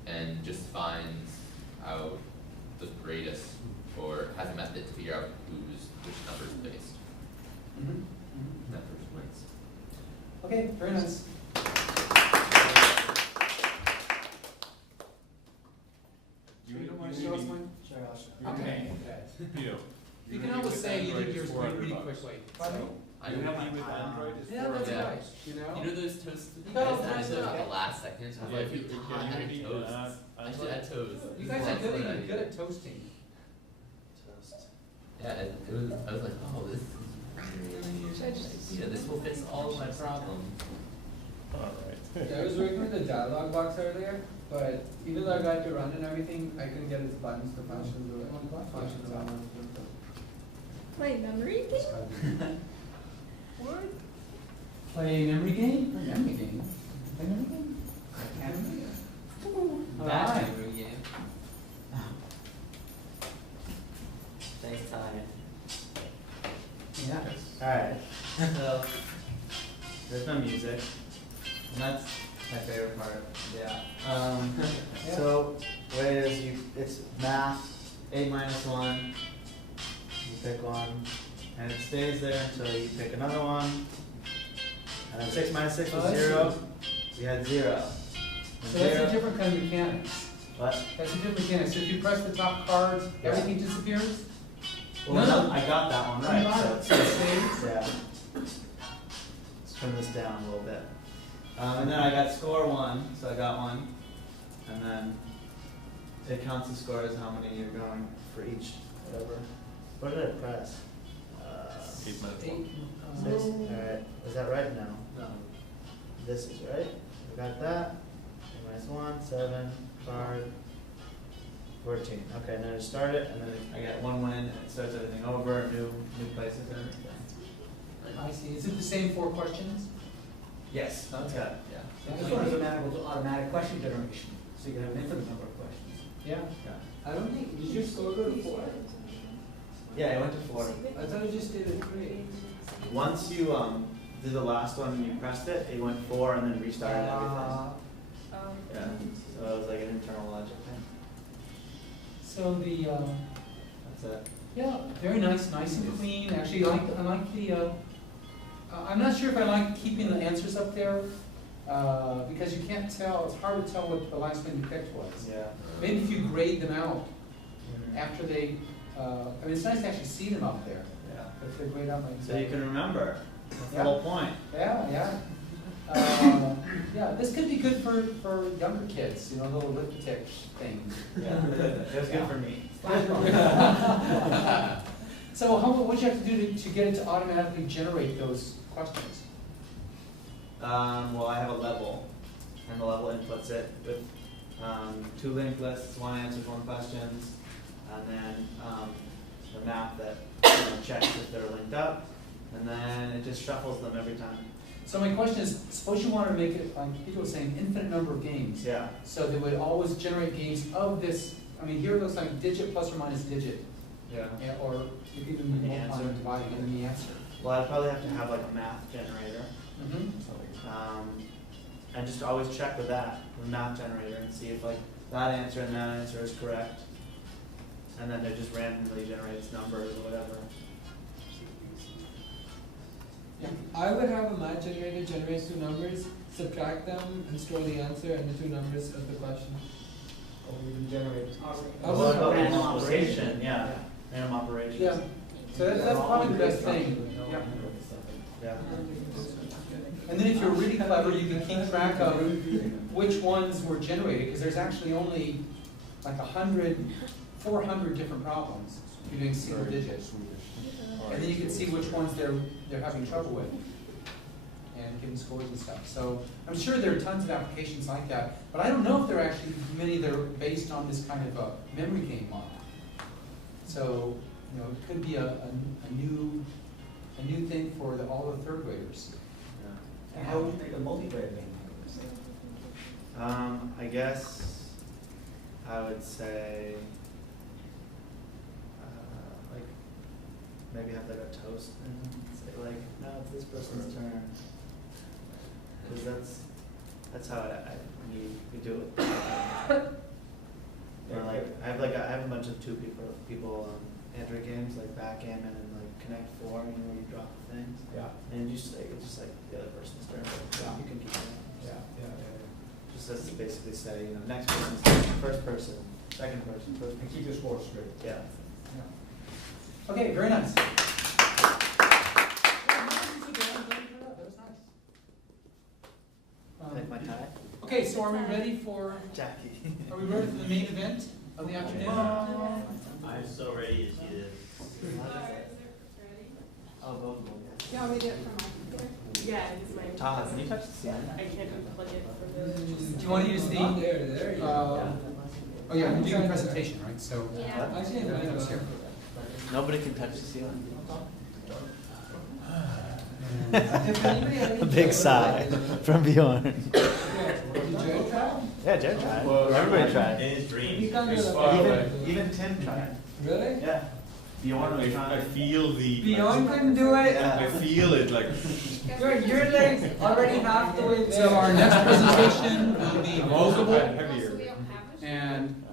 And just finds out the greatest, or has a method to figure out which number is based. That person wins. Okay, very nice. You Should we do my need- shows, Mike? Sure, I'll show. Okay. You You can always say you did yours really quickly. Pardon? I Unity know. with Android is Yeah, 4 that's Yeah. right, you know? You know those toasts? You got all I kinds added of those at stuff. the last second. I was Yeah, like, if you added Unity toast. and I should add toast. You guys are That's good, what I you're did. good at toasting. Yeah, I was like, oh, this is really, Should I just- yeah, this will fix all of my problems. Alright. Yeah, I was working with the dialog box earlier, but even though I got to run and everything, I couldn't get its buttons to function the way functions on it. Play memory game? What? Play memory game? Memory game? Play memory game? Back Alright. memory game. Thanks, Tanya. Yeah. Alright, so there's no music, and that's my favorite part. Yeah. So the way it is, it's math, 8 minus 1, you pick one, and it stays there until you pick another one. And then 6 minus 6 was Oh, that's 0, good. we had 0. And So that's zero- a different kind of mechanics. What? That's a different mechanic. So if you press the top card, Yeah. everything disappears? Well, No. I got that one You right, got so it. it's, So it stays? yeah. Let's turn this down a little bit. And then I got score 1, so I got 1. And then it counts the score as how many you're going for each, whatever. What did I press? 8 minutes. 6. Alright, is that right? No. No. This is right. I got that. -1, 7, card, 14. Okay, now to start it, and then I get 1 win, and it starts everything over, new places and everything. I see. Is it the same 4 questions? Yes, that's good. Yeah. This one is automatic question generation, so you can have an infinite number of questions. Yeah. Yeah. I don't think, did your score go to 4? Yeah, I went to 4. I thought it just did a 3. Once you did the last one and you pressed it, it went 4 and then restarted everything. Yeah. So it was like an internal logic thing. So the, That's it. yeah, very nice, nice and clean. Actually, I like the, I'm not sure if I like keeping the answers up there, because you can't tell, it's hard to tell what the last one you picked was. Yeah. Maybe if you grade them out Mhm. after they, I mean, it's nice to actually see them up there, Yeah. but if they're grayed out like So you can remember. That's the Yeah. whole point. Yeah, yeah. Yeah, this could be good for younger kids, you know, little arithmetic things. Yeah. That's good for me. So what do you have to do to get it to automatically generate those questions? Well, I have a level, and the level inputs it with 2 linked lists, 1 answers, 1 questions, and then the map that checks if they're linked up, and then it just shuffles them every time. So my question is, suppose you want to make it, like people were saying, infinite number of games. Yeah. So they would always generate games of this, I mean, here it looks like digit plus or minus digit, Yeah. yeah, or you could even The multiply answer. and divide and then the answer. Well, I'd probably have to have like a math generator, Mm-hmm. and just always check with that, the math generator, and see if like that answer and that answer is correct, and then it just randomly generates numbers or whatever. Yeah. I would have a math generator generate 2 numbers, subtract them, and store the answer and the 2 numbers of the question. Or even generate. I Well, would about have random operation, yeah, random operation. Yeah. So that's probably the best thing. Yeah. Yeah. And then if you're really clever, you can keep track of which ones were generated, because there's actually only like 400 different problems if you're doing single digits. And then you can see which ones they're having trouble with, and giving scores and stuff. So I'm sure there are tons of applications like that, but I don't know if there are actually many that are based on this kind of a memory game model. So it could be a new thing for all the 3rd graders. And how would you make a multiplayer game? I guess I would say, like, maybe have like a toast and say like, no, it's this person's turn. Because that's how we do it. Or like, I have a bunch of 2 people Android games like backgammon and like Connect 4, where you drop things. Yeah. And it's just like the other person's turn, but Yeah. you can keep it. Yeah. Just as to basically say, next person's turn, first person, second person, first And person. keep your score straight. Yeah. Okay, very nice. Like my tie? Okay, so are we ready for Jackie. Are we ready for the main event of the afternoon? I'm so ready to see this. Oh, both of them. You want me to do it from my Yeah, it's my. Todd, can you touch the ceiling? I can't unplug it for the. Do you want to use the? There you go. Oh yeah, we're doing a presentation, right? So. Yeah. Actually, I'm gonna go. Nobody can touch the ceiling. If anybody has any A big sigh from Bjorn. Did Jared try? Yeah, Jared tried. Everybody tried. In his dreams. He can't do It's that. far away. Even Tim tried. Really? Yeah. Bjorn was I trying. feel the. Beyond couldn't do it. I feel it like. Your legs already half the way there. So our next presentation will be I'm also Vogable, kind of Also, we heavier. don't have a. and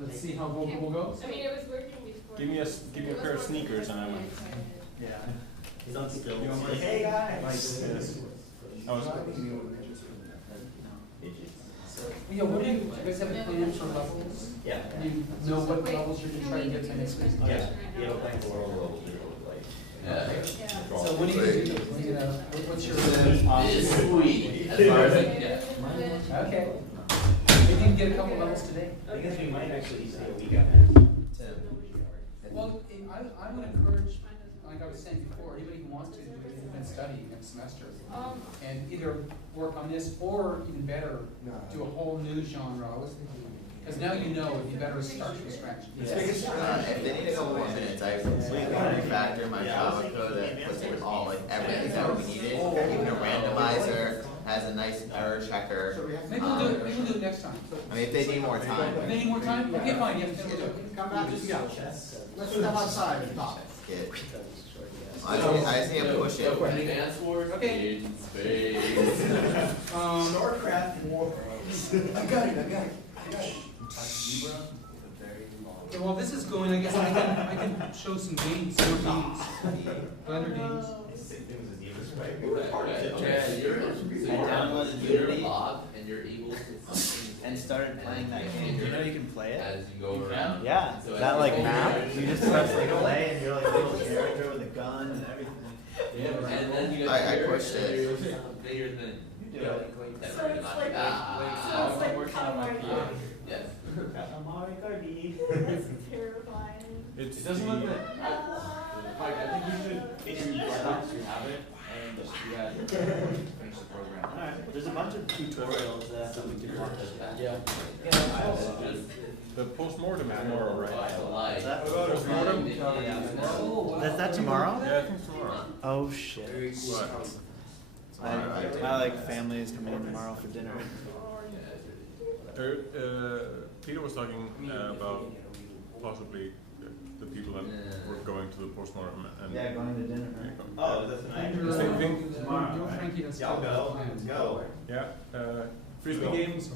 let's see how Vogable goes. I mean, it was working before. Give me a pair of sneakers and I went. Yeah. He's on skills. You want Like, my- hey guys. Yes. I was. Yeah, what do you guys have a plan for levels? Yeah. You know what levels you're gonna try to get to next week? Yeah. You have a plan for all levels, like Yeah. Yeah. So when are you gonna do those? When are you gonna, what's your? It's sweet, as far as I can get. Okay. Maybe you can get a couple levels today. I guess we might actually see a week after. Well, I would encourage, like I was saying before, anybody who wants to do an independent study next semester, and either work on this, or even better, do a whole new genre. Because now you know, you better start from scratch. If they need a couple more minutes, I can refactor my Java code that puts in all, like, everything that we needed. Even a randomizer, has a nice error checker. Maybe we'll do it next time. I mean, if they need more time. If they need more time, okay, fine, yes, then we'll do it. Come back, just go. Let's step outside and talk. Get. I just need to push it. Advance Wars in space. StarCraft and Warcraft. I got it. Okay, well, this is going, I guess I can show some games, more games, Blender games. Yeah, you're downloaded your Unity. log and you're able to And started playing that game. Do you know you can play it? as you go around. Yeah. So Is that as like you go map? around, You just press like play and you're like a little character with a gun and everything. and then you I get pushed it. bigger than You do it. So it's like, ah, so it's like Katamari. yes. That's terrifying. It's It doesn't look that. Ah. Mike, I think you should, if you have it, and just do that, finish the program. Alright, there's a bunch of tutorials that we can watch. Yeah. the postmortem is tomorrow, right? Is that Postmortem? That's that tomorrow? Yeah, I think tomorrow. Oh shit. What? My like family is coming in tomorrow for dinner. Peter was talking about possibly the people that were going to the postmortem and Yeah, going to dinner. Yeah, going- Oh, that's nice. The same thing? Joe Frankie, that's Yeah, I'll still go. planned. Let's go. Yeah, frisbee Go. games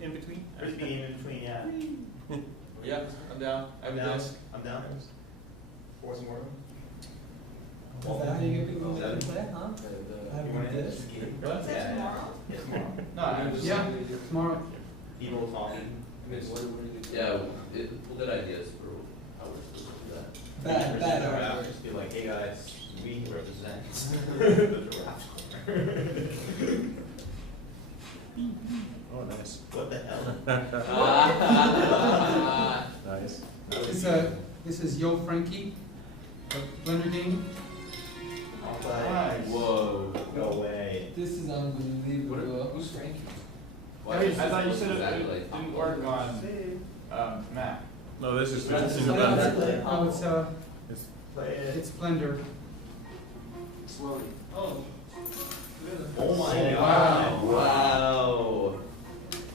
in between. Frisbee game in between, yeah. Yeah, I'm down. I have a desk. I'm down. Force more. Is that how you get people to play, huh? You want this? Is that tomorrow? Yeah, tomorrow. No, I'm just. Yeah, tomorrow. People talking. Yeah, we'll get ideas for how we're supposed to do that. Bad, bad. Yeah, just be like, hey guys, we represent the giraffe. Oh, nice. What the hell? Nice. This is Yo Frankie, a Blender game. Nice. Whoa. No way. This is unbelievable. Who's Frankie? I thought you said Exactly it like didn't work on, Mac. No, this is in the No, blender. no, It's Play it. it's Blender. Slowly. Oh. Oh my Wow. god.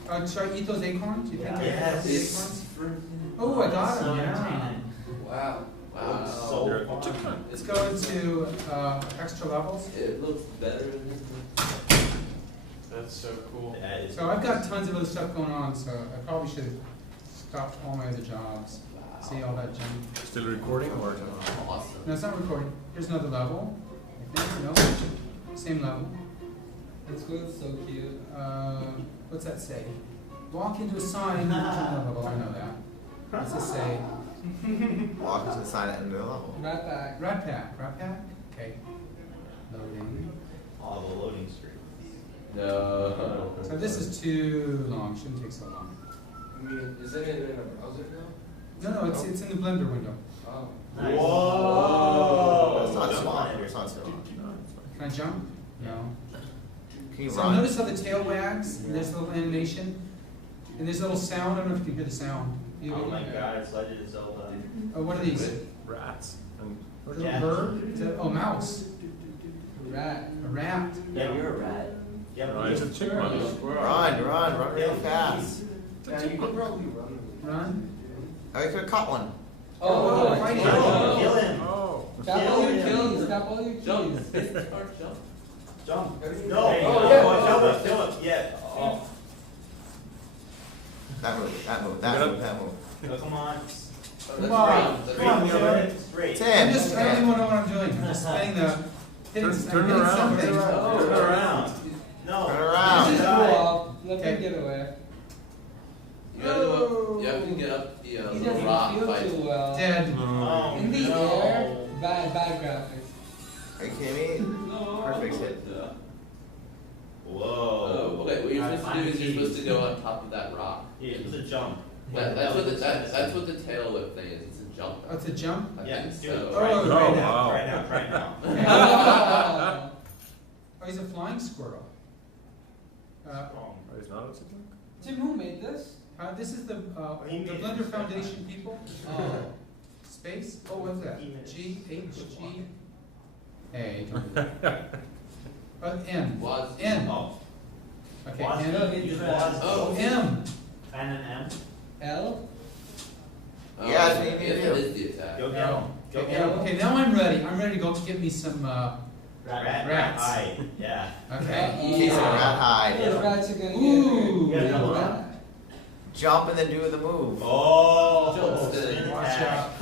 Wow. Should I eat those acorns? You think I Yes. eat those acorns? Oh, I got them, yeah. Wow. Wow. Looks so You're a fun. chicken. Let's go into extra levels. It looks better than this. That's so cool. That is. So I've got tons of other stuff going on, so I probably should have stopped all my other jobs. See all that junk. Still recording or? Awesome. No, it's not recording. Here's another level. I think, no, same level. It's good, so cute. What's that say? Walk into a sign. Level. I know that. What's it say? Walk to the side at the end of the level. Right back. Rat pack. Rat pack? Okay. Loading. Oh, the loading screen. No. So this is too long. Shouldn't take so long. I mean, is it in a browser now? No, it's in the Blender window. Oh. Nice. Whoa. It's not Jump small. on it. It's not small. Can I jump? No. Can you So run? notice how the tail wags, and there's a little animation, and there's a little sound. I don't know if you can hear the sound. Oh my god, it's Legend of Zelda. Oh, what are these? Rats and A little Yeah. bird? Is that, oh, mouse. Rat. A rat. Yeah, you're a rat. Yeah, No, it's a chipmunk. Run real fast. Yeah, you could probably run. Run. Oh, you could have caught one. Oh, right Kill here. him! Kill him! Oh. Tap all your keys. Tap all your keys. Jump. Jump. Jump! Have you- No! Hey, Oh, yeah. kill him! Kill him! Yeah! Oh. That move. Come on. Come on. That's Come on, right. kill it. Straight. Tim. I don't even know what I'm doing. I'm just spinning the, hitting, Turn I'm hitting around. something. Turn around. No. Turn around. Just go up. Let Okay. me get away. You gotta go up. You have to get up the He little doesn't rock feel fight. too well. Dead. Oh, In the no. air? Bad graphics. Are you kidding me? Perfect hit. Whoa. Oh, okay, what you're Alright, supposed to do is find you're the supposed to go on top of that rock. Yeah, it's a jump. That's what the tail whip thing is, it's a jump. Oh, it's a jump? I Yeah, think do it. so. Right, Oh, right oh, now, wow. right now, right now. Oh, he's a flying squirrel. Wrong. Oh, he's not a sibling? Tim, who made this? This is the He made Blender it. Foundation people. Oh. Space? Oh, what's that? He made it. G-H-G? Hey, don't do that. N. Was. N. Oh. Okay, Was. N. Use was. Oh, M. And an M. L? Oh, Yeah, that's okay, what you need to yes, do. it is the attack. Go get him. Go Okay, get him. okay, now I'm ready. I'm ready to go get me some, Rat Rats. hide. Yeah. okay. Case of rat hide. Those rats are gonna Ooh. get Yeah, double hurt. jump. Jump and then do the move. Oh, Just, spin watch attack.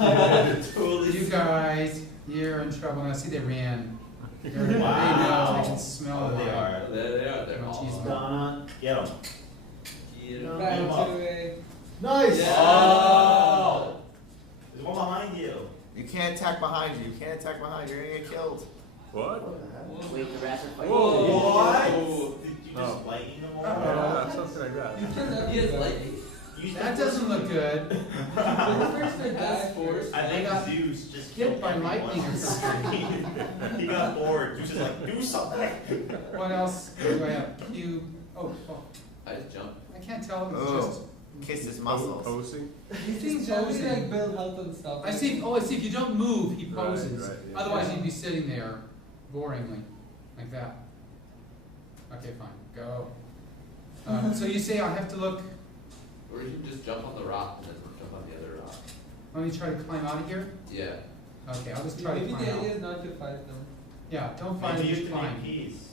Totally. You guys, you're in trouble now. See, they ran. They know, Wow. they can smell Oh, it. they are. There they are, they're Oh, all. jeez. Donna. Get him. You know. Ratatouille. Nice! Yeah. Oh! There's one behind you. You can't attack behind you. You can't attack behind you. You're gonna get killed. What? Wait, the rats are fighting. Whoa. What? Did you just Oh. lightning them all? Yeah, something like that. You killed He is everybody. lightning. You That doesn't look good. But the first they That's died force. first. I They think got Zeus just hit killed by everyone lightning or on something. screen. He got bored. Zeus is like, do something. What else do I have? Q. Oh, I just jumped. I can't tell if it's Oh. just. Kiss his muscles. Posing? These things generally like build health and stuff. I see. Oh, I see. If you don't move, he Right, poses. right, yeah. Otherwise, he'd be sitting there, boringly, like that. Okay, fine. Go. So you say I have to look. Or you can just jump on the rock and then jump on the other rock. Let me try to climb out of here. Yeah. Okay, I'll just try to Maybe climb the out. idea is not to fight them. Yeah, don't find Maybe me. you have to Climb. make peace.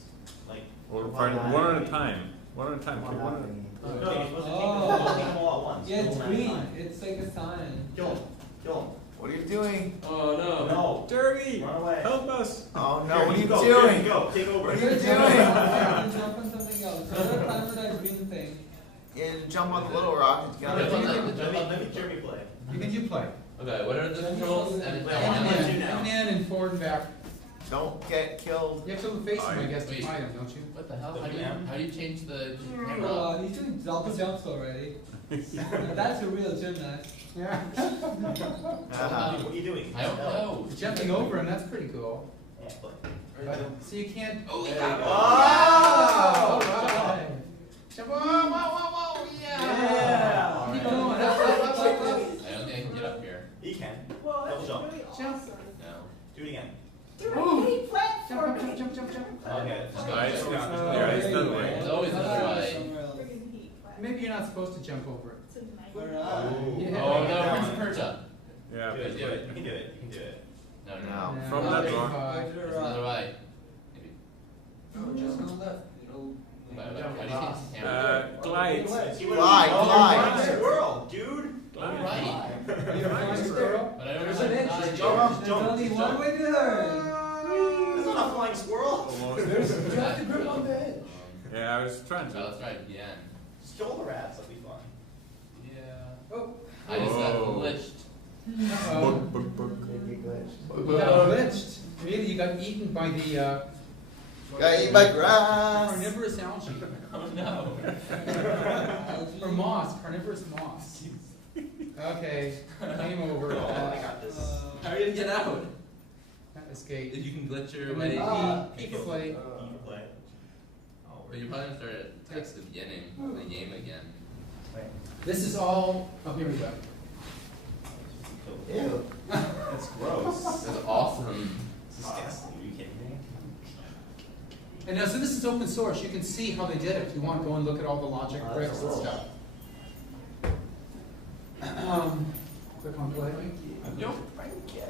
Like, Or One find eye. one at a time. One at a time. One Pick one at a thingy. no, you're supposed to Oh. take them all at once. Yeah, it's One at a green. time. It's like a sign. Kill him. Kill him. What are you doing? Oh no. No. Derby! Run away. Help us! Oh no, Here, what are you go, here doing? Go. Take over. What are you Good doing? job. Jump on something else. So don't climb for that green thing. And jump on the little rock and get on Jump on the that. Let me Jeremy play. You can you play. Okay, what are the controls? And Wait, it's I wanna down. play two now. And forward and back. Don't get killed. You have to face him, I Aye. guess, to Wait. fight him, don't you? What the hell? The How do you change the Oh, camera? he's doing double jumps already. Now that's a real gymnast. Yeah. Uh-huh. What are you doing? I don't know. Jumping over him, that's pretty cool. Yeah, play. But, so you can't. Oh, he There got you one. go. Oh! Oh! Alright. Jump, whoa, whoa, whoa, whoa, yeah! Yeah. Keep going, up, up, up, up, up. I don't think I can get up here. He can. Well, Double that's jump. really Jump. awesome. No. Do it again. You're Ooh. a mini Jump, platform. jump, jump, jump, jump. Okay. Alright, Just so go. yeah, it's another way. It's always another way. Somewhere else. Friggin' heat platform. Maybe you're not supposed to jump over it. It's a nice. Ooh. Yeah. Oh Get no, that where's one. the perch up? Yeah, Do it, but do it. You can do it. You can do it. No, no, No. no. From Yeah. that Okay, rock. fine. There's another way. Maybe. No, just on the left. How do you change the camera? glide. Glide, Oh, glide. you're a flying squirrel, dude. Glide. Right. You're a flying squirrel? But I don't There's know an how to itch. not Jump, There's jump, only jump. one way to learn. That's not a flying squirrel. Almost. You have to grip on the edge. Yeah, I was trying So to. let's try it again. Just kill all the rats. That'll be fun. Yeah. Oh. I just got Whoa. glitched. Uh-oh. Book, book, book. Maybe glitched. You got glitched. Really, you got eaten by the, Got eaten by grass. carnivorous algae. Oh no. Or moss, carnivorous moss. Okay, game over. Oh, I got this. How are you gonna get out? Escape. If you can glitch your And way. then P to play. You can play. Oh, But you're probably gonna start at text the beginning of the game again. This is all, oh, here we go. Ew. That's gross. That's awesome. It's disgusting. Are you kidding me? And now, so this is open source, you can see how they did it, if you want to go and look at all the logic Oh, bricks that's and cool. stuff. Click on play.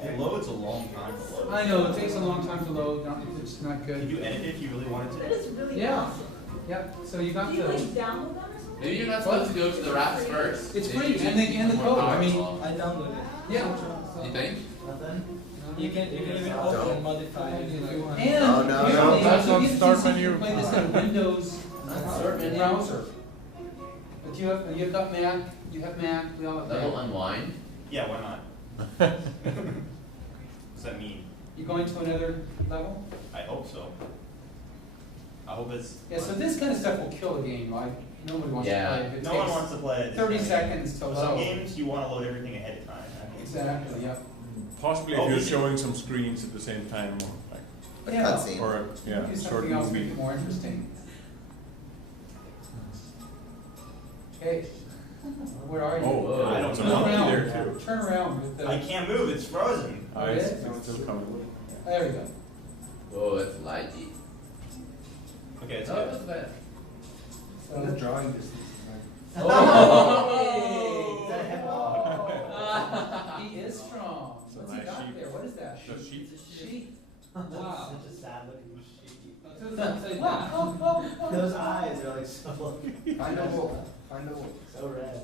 It loads a long time to load. I know, it takes a long time to load, it's not Could good. you edit it if you really wanted That to? is really Yeah. awesome. Yep, so you got Do you like the, download them or something? Maybe you're not supposed to go to the rats first. It's Maybe free, you and the- should and the be more code, I mean- powerful. I downloaded it. yeah. You think? Nothing? You can even open and modify it if you want. And, Oh, no, usually, no. That's you on get to start see- you menu. can play this in Windows Start menu. browser. But you've got Mac, you have Mac, we all have That'll Mac. unwind. Yeah, why not? What does that mean? You going to another level? I hope so. I hope it's. Yeah, so this kind of stuff will kill the game, right? Nobody wants Yeah. to play it. If it No one takes wants to play it. 30 seconds to For load. some games, you want to load everything ahead of time. Exactly, yeah. Possibly Oh, if you're we showing some screens at the same time, or like, A Yeah. cutscene. or yeah, Do short something else, make movie. it more interesting. Okay, where are you? Oh, I don't there's a know. monkey Turn there around. too. Turn around with the. I can't move, it's frozen. Oh, It it's is? it's still coming. There we go. Oh, it's lighty. Okay, it's No, good. that's bad. So, The drawing distance is Oh! Is that a hip he is strong. What's he Nice got sheep. there? What is that? The sheep. Sheep. That's Wow. such a sad looking sheep. So it's upside down. Those eyes are like so Find a wolf. Find a wolf. so red.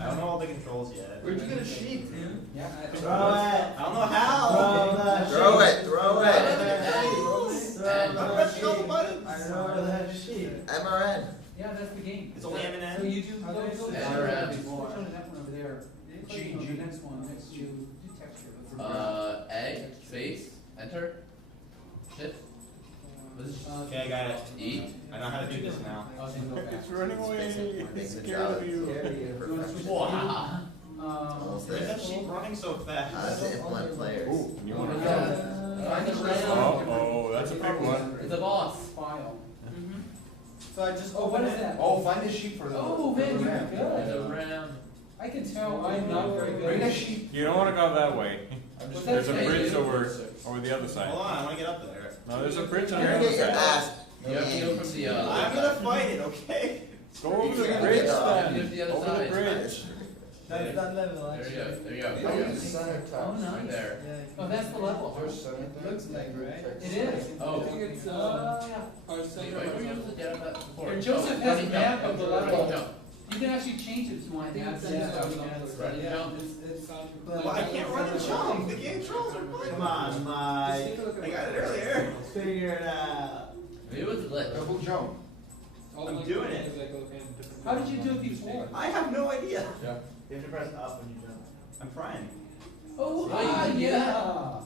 I don't know all the controls yet. Where'd you get a sheep, Tim? Yeah. Throw it. I don't know how. Throw it, throw it. Press all the buttons. Throw that sheep. MRN. Yeah, that's the game. It's only So M&M. you do go Okay, go so down around. there before. Show that one over there. G, Click on G. the next one, next to do texture. Egg, space, enter, shift. What is it? Okay, I got it. E. I know how to do this now. I was gonna go back. It's running away. It's Good scared job. of you. You wanna switch to Wow. Almost Where's there. that sheep running so fast? How does it implement players? Ooh, and you Oh, want to yeah. go? Find the Oh, that's a big one. It's a boss. file. So I just Oh, what is that? Oh, find a sheep for the. Oh, for the man, you're ramp. There's good. a ram. I can tell I'm not very good. Bring a sheep. You don't want to go that way. What's There's that a say? bridge over the other side. Hold on, I want to get up there. No, there's a bridge on You're the gonna other get your side. ass. You have to go from the I'm gonna fight it, okay? Go over the Yeah. bridge Yeah. Here's the then. other Over the side. bridge. That's that level There you actually. go. There you go. Oh, There you it's go. center Oh, touch. nice. Right there. Oh, that's the level. There's center touch. Looks like, right? It is. Oh. I think it's, Yeah. our Wait, center. why were you able to get on that before? Here, Joseph Oh, has a running map jump. of the Running level. jump. You can actually change it if you want to add some stuff. Running jump. Well, I can't run and jump. The controls are bugging. Come on, Mike. I got it earlier. Figure it out. Maybe it was a glitch. Double jump. I'm doing it. How did you do it before? I have no idea. You have to press up when you jump. I'm trying. Oh, Oh, you ah, can do yeah. that?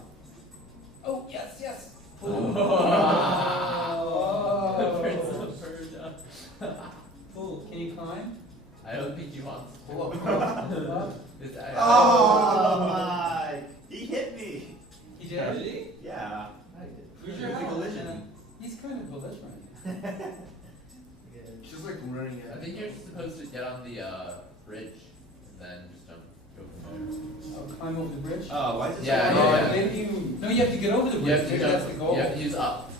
Oh, yes, yes. The Prince Oh. of Persia. Cool. Can you climb? I don't think he wants to. Up. This guy. Oh, Mike. He hit me. He did? Yeah. Where's your house? He's kind of belligerent. Just like running I at. think you're supposed to get on the bridge and then just jump, go from Oh, climb over the bridge? Oh, why is it Yeah, so yeah, hard? yeah. Maybe you. No, you have to get over the there. You bridge. have to Maybe that's the jump. goal. You have to use up,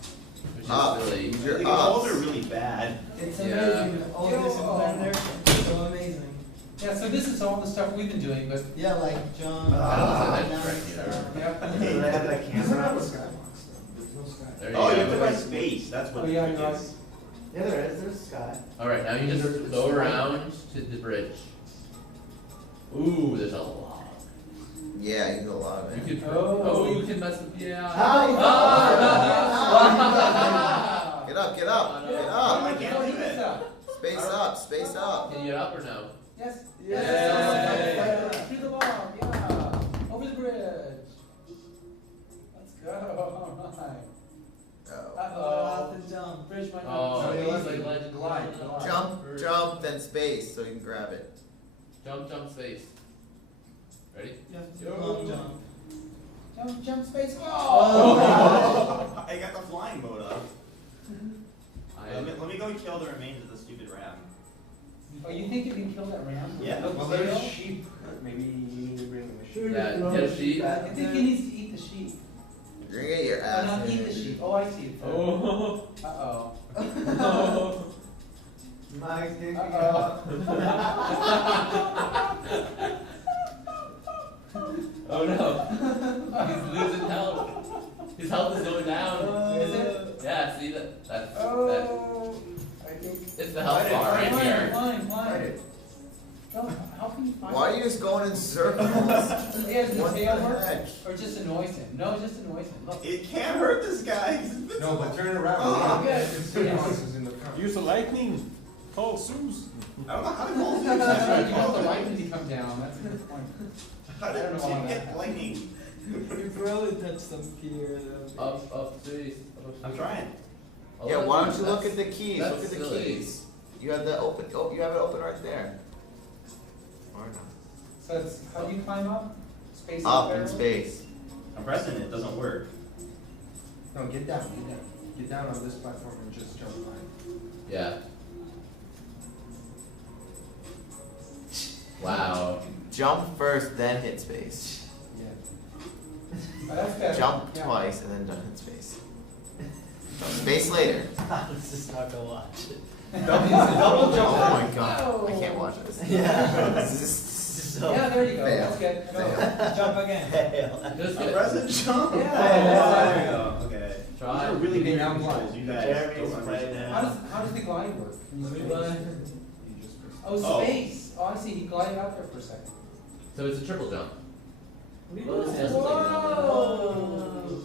which is Up. really. Use The your controls are ups. really bad. It's Yeah. amazing. All the discipline there. So amazing. Yeah, so this is all the stuff we've been doing, but Yeah, like John. I don't know, Nice that's stuff. yeah. They have that camera. There's no sky. There you Oh, you go. have to press space. That's what Oh, the yeah, trick no, is. Yeah, there is. There's sky. Alright, now you just go around to the bridge. Ooh, there's a lot. Yeah, you can do a lot of You it. could, Oh. you can mess with, yeah. Ah! Get up, get up, get Oh, up. I can't do it. Space up, space up. Can you get up or no? Yes. Yeah. Through the log, yeah. Over the bridge. Let's go. All right. Oh. Uh-oh. The jump. Bridge might Oh, not be so he's easy. like legend. Glide. Jump, jump, then space, so you can grab it. Jump, jump, space. Ready? You have to do a long jump. Jump, jump, space. Oh. I got the flying mode up. Let me go kill the remains of the stupid ram. Oh, you think you can kill that ram? Yeah. No Well, tail? there's sheep. Maybe you need to bring a sheep. Yeah, get a sheep. I think he needs to eat the sheep. You're gonna get your Oh, ass. not eat the sheep. Oh, I see it. Oh. Uh-oh. Mike's getting Oh no. He's losing health. His health is going down. Is it? Yeah, see that? That's Oh. I think. it's the health bar right here. Fine, Fight fine. it. No, how can you find Why are it? you just going in circles? He has the What tail the work? heck? Or just annoys him? No, it just annoys him. Look. It can't hurt this guy. No, but turn it around. Oh, Yeah, good. it's nuances in the front. Use the lightning. Call Suze. I don't know how to call You want the this. lightning to come down, that's a good point. How I don't did know Tim how get that lightning? You probably touched some key or Up space. I'm trying. Oh, Yeah, why don't you that's- look at the keys? that's Look at the silly. keys. You have the open. Oh, you have it open right there. Or not. So it's, how do you climb up? Space Up in barrel? space. I'm pressing it, doesn't work. No, get down, get down. Get down on this platform and just jump line. Yeah. Wow. Jump first, then hit space. Yeah. Oh, that's better. Jump Yeah. twice and then don't hit space. Space later. This is not gonna watch it. Double Oh jump. my god, I can't watch this. Yeah. This is So Yeah, there you go, Fail. that's good. Go. Fail. Jump again. Just I'm get, pressing jump. Yeah. There we go, okay. try. These are really big Now controls, you guys. Jeremy's don't right understand. now. How does the glide work? Can you Three space? line. You just press. Oh, space. Oh, I see, he glided out there for a second. So it's a triple jump. Well, it's just Whoa.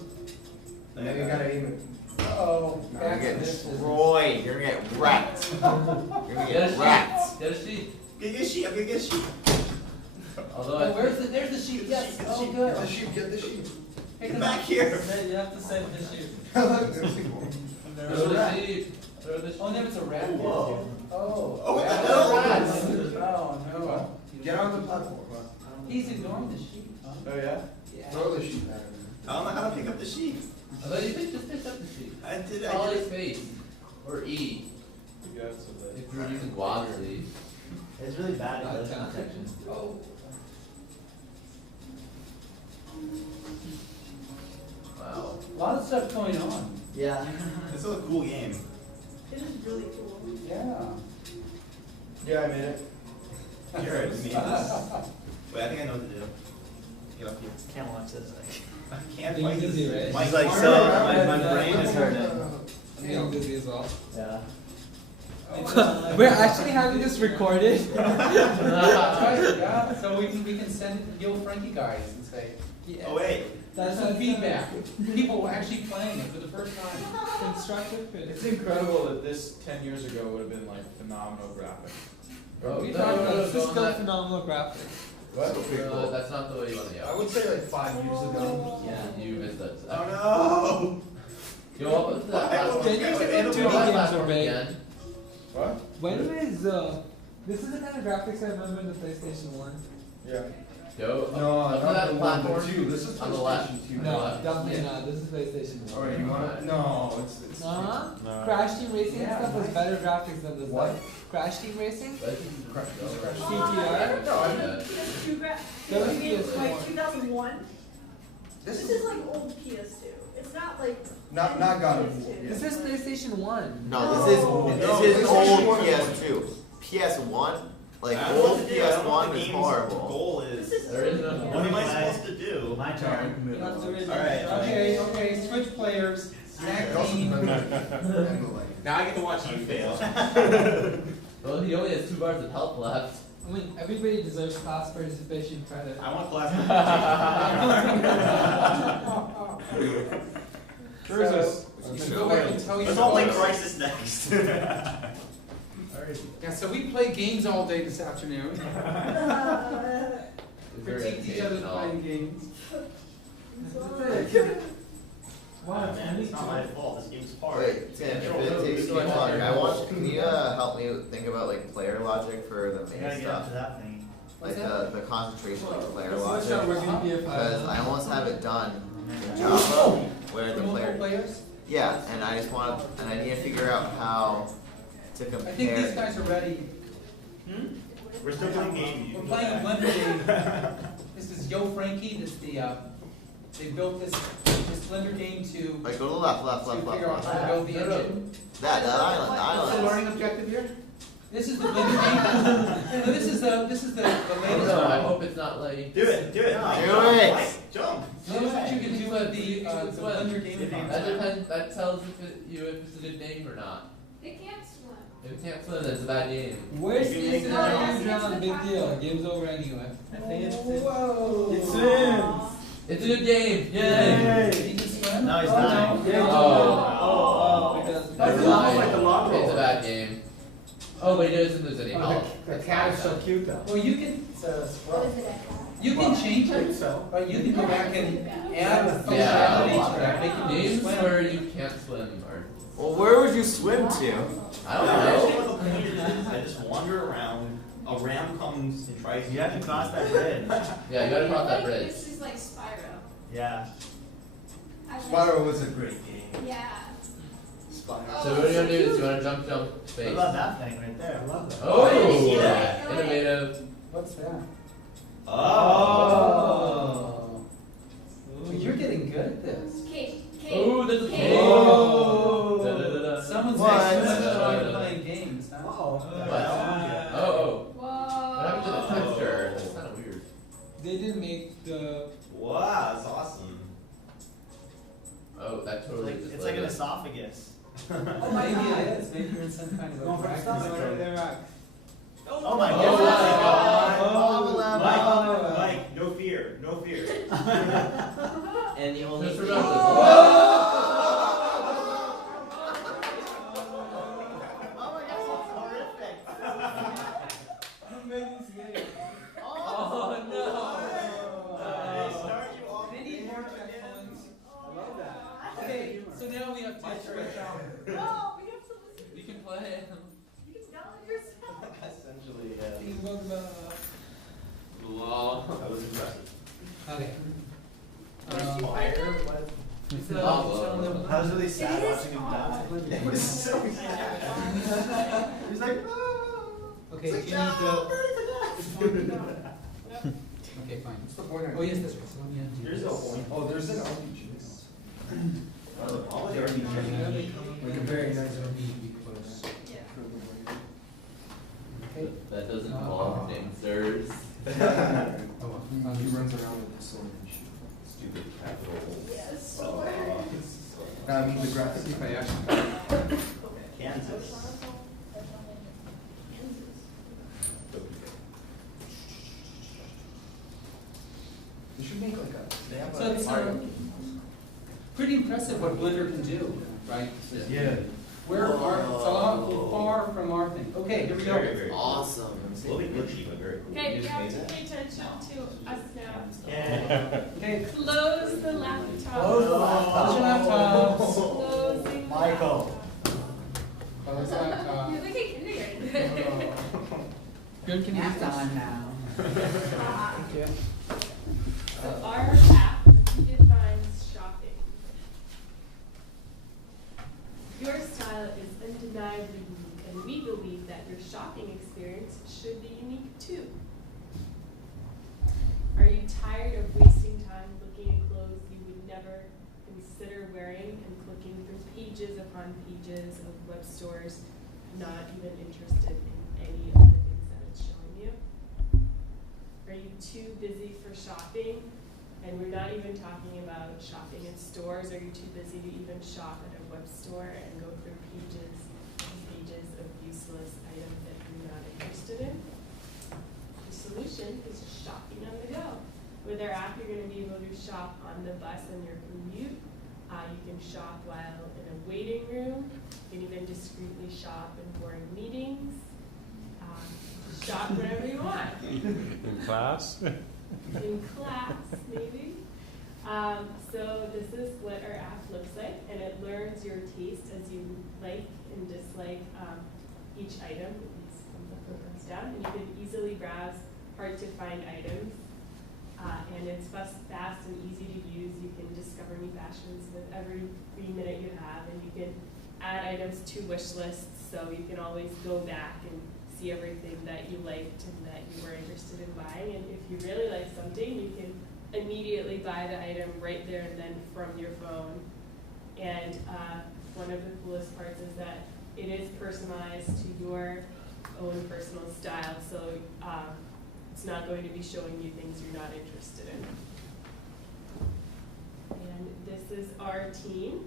And then you gotta aim it. Uh-oh. You're Back gonna to get this. destroyed. You're gonna get wrecked. You're gonna Get a get wrecked. sheet. Get a sheet. Get a sheet, I'm gonna get a sheet. Although Oh, there's the sheet, yes, Get the oh, sheet, good. Get the sheet, get the sheet. Pick Get it back up. here. You have to save the sheep. Look, there's people. throw the sheet. Throw the sheet. Oh, there was a rat. Whoa. Oh. Oh, what the rat. hell? Rats. Oh, no. Get on the platform. He's ignoring the sheet, huh? Oh, yeah? Yeah. Throw the sheet back. I don't know how to pick up the sheet. Although you could just pick up the sheet. I did Probably it. space. Or E. If you're using Wadley. It's really bad Not at count. detection. Oh. Wow. A lot of stuff going on. Yeah. This is a cool game. It is really cool. Yeah. Yeah, I made it. Jared, you made this. Wait, I think I know what to do. Get up here. Can't watch this. I can't Being fight busy, this. right? Mike's It's like like, so, so. my brain is hurting. I'm getting busy as well. Yeah. We're actually having this recorded. That's right, yeah, so we can send Yo Frankie guys and say, Oh, wait. there's some feedback. People were actually playing it for the first time. Constructive criticism. It's incredible that this 10 years ago would have been like phenomenal graphics. Oh, We no, talked no, about no, this no, is still that- phenomenal graphics. What? No, that's not the way you want to I go. would say like 5 years ago. Yeah, you missed that. Oh Yo, what was that Why? platform? Can you It'll get be into the the What games platform are made? again? What? When is this is the kind of graphics I remember in the PlayStation 1. Yeah. Yo, No, up to not that the one, platform the two. This is on the left. PlayStation 2. No, left. definitely not. This is PlayStation 1. Alright, you want No, it's. Uh-huh. No. Crash Team Racing and Yeah, stuff was nice. better graphics than this What? stuff. Crash Team Racing? But I think it's crushed over. CTR? No, I Yeah. PS2 That was you mean PS1. like 2001? This This is like old PS2. It's not like. Not God of War. PS2. This is PlayStation 1. No, this is No, old this is PS2. PS1, like I don't know old what to do. I don't know what PS1 the is game's horrible. goal is. This is. There is no. What am I supposed to do? My turn. You have to read Alright. Okay, okay, switch players. Snack team. Now I get to watch you fail. Well, he only has 2 bars of health left. I mean, everybody deserves class participation credit. I want class. Where is this? You should go back and tell your Let's all play scores. Crisis next. Yeah, so we play games all day this afternoon. It's very Critique each other's educational. playing games. Wow, man, it's not my fault. This game's hard. Wait, Tim, if it takes too much longer, I want, can you help me think about like player logic for the I main gotta get up stuff? to that thing. Like the concentration of player Let's start logic. working PF5. Because I almost have it done in Java where the Multiple player, players? yeah, and I just want, and I need to figure out how to I think these compare. guys are ready. We're still playing games. We're playing a blender game. This is Yo Frankie, this is the, they built this blender game to Like go to the left, left, to left, left, figure out left. how to build the engine. That island, What's the island. learning objective here? This is the blender game. No, this is the latest No, I one. hope it's not like. Do it. Do it. Mike. Do it. Mike, jump. This is what you can do at the blender game. That depends. That tells you if it's a good game or not. It can't swim. If it can't swim, then it's a bad game. Worst You can case make scenario, the- John, big deal. Game's over anyway. I think it's. Whoa. It's in. It's a good game. Yay! He can swim? No, he's Oh, not. no. Oh. Because That's Never almost mind. like a log roll. It's a bad game. Oh, but he doesn't lose any Oh, health. The cat is so cute though. Well, you can, It's a squirrel. you can change it, but you can go back and add a functionality to that, make it Games swim. where you can't swim are. Well, where would you swim to? I don't know. I just wander around, a ram comes and tries to. You have to cross that bridge. Yeah, you gotta cross that bridge. This is like Spyro. Yeah. Spyro was a great game. Yeah. Spyro. So what do you wanna do? Is you wanna jump What space? about that thing right there? I love that. Oh, Yeah. innovative. What's that? Oh. Well, you're getting good at this. Cake. Oh, there's a Cake. cake. Oh. Da-da-da-da. Someone's What? actually Da-da-da-da. playing games, huh? Oh, Whoa. what happened to the texture? It's kind of weird. They didn't make the. Wow, that's awesome. Oh, that totally just It's like an esophagus. Oh, maybe it is, maybe you're in some kind of a Going for the practice. stomach. Oh my Oh, god. Mike, no fear, no fear. And the only Just thing. remember. Oh my gosh, that's horrific. Oh no. They need more checkpoints. I love that. Okay, so now we have to switch out. No, we have to listen. You can play. You can yell at yourself. Essentially, Lol. that was impressive. Okay. Fire? It's Oh, on the. That was really sad watching him die. It was so sad. He's like, oh. Okay, do you need the? Okay, fine. What's the point of Oh, yes, that's right, so let me undo There's this. no point. Oh, there's an RPG. All the RPG. Like a very nice RPG close. Okay. That doesn't involve gangsters. Oh, well. He runs around with the sword and shield. Stupid capital. Yes. I mean, the graphics. See if I actually. Kansas. You should make like a. They have So a it's Mario. pretty impressive what Blender can do, right? Yeah. Where are, it's a lot far from our thing. Okay, here we go. Very, very Awesome. slowly glitchy, but very cool. Okay, you have to pay attention to us now. Yeah. Okay. Close the laptop. Close the Close your laptop. laptops. Closing. Michael. Close laptop. You're like a kindergarten. Good, can you Math do this? on now. Thank you. So our app redefines shopping. Your style is undeniably unique, and we believe that your shopping experience should be unique too. Are you tired of wasting time looking at clothes you would never consider wearing and clicking through pages upon pages of web stores, not even interested in any of the things that it's showing you? Are you too busy for shopping? And we're not even talking about shopping in stores. Are you too busy to even shop at a web store and go through pages and pages of useless items that you're not interested in? The solution is shopping on the go. With our app, you're going to be able to shop on the bus on your commute. You can shop while in a waiting room. You can even discreetly shop in boring meetings. Shop whenever you want. In class? In class, maybe. So this is what our app looks like, and it learns your taste as you like and dislike each item. It comes down, and you can easily browse hard-to-find items. And it's fast and easy to use. You can discover new fashions with every free minute you have, and you can add items to wish lists, so you can always go back and see everything that you liked and that you were interested in buying. And if you really like something, you can immediately buy the item right there and then from your phone. And one of the coolest parts is that it is personalized to your own personal style, so it's not going to be showing you things you're not interested in. And this is our team,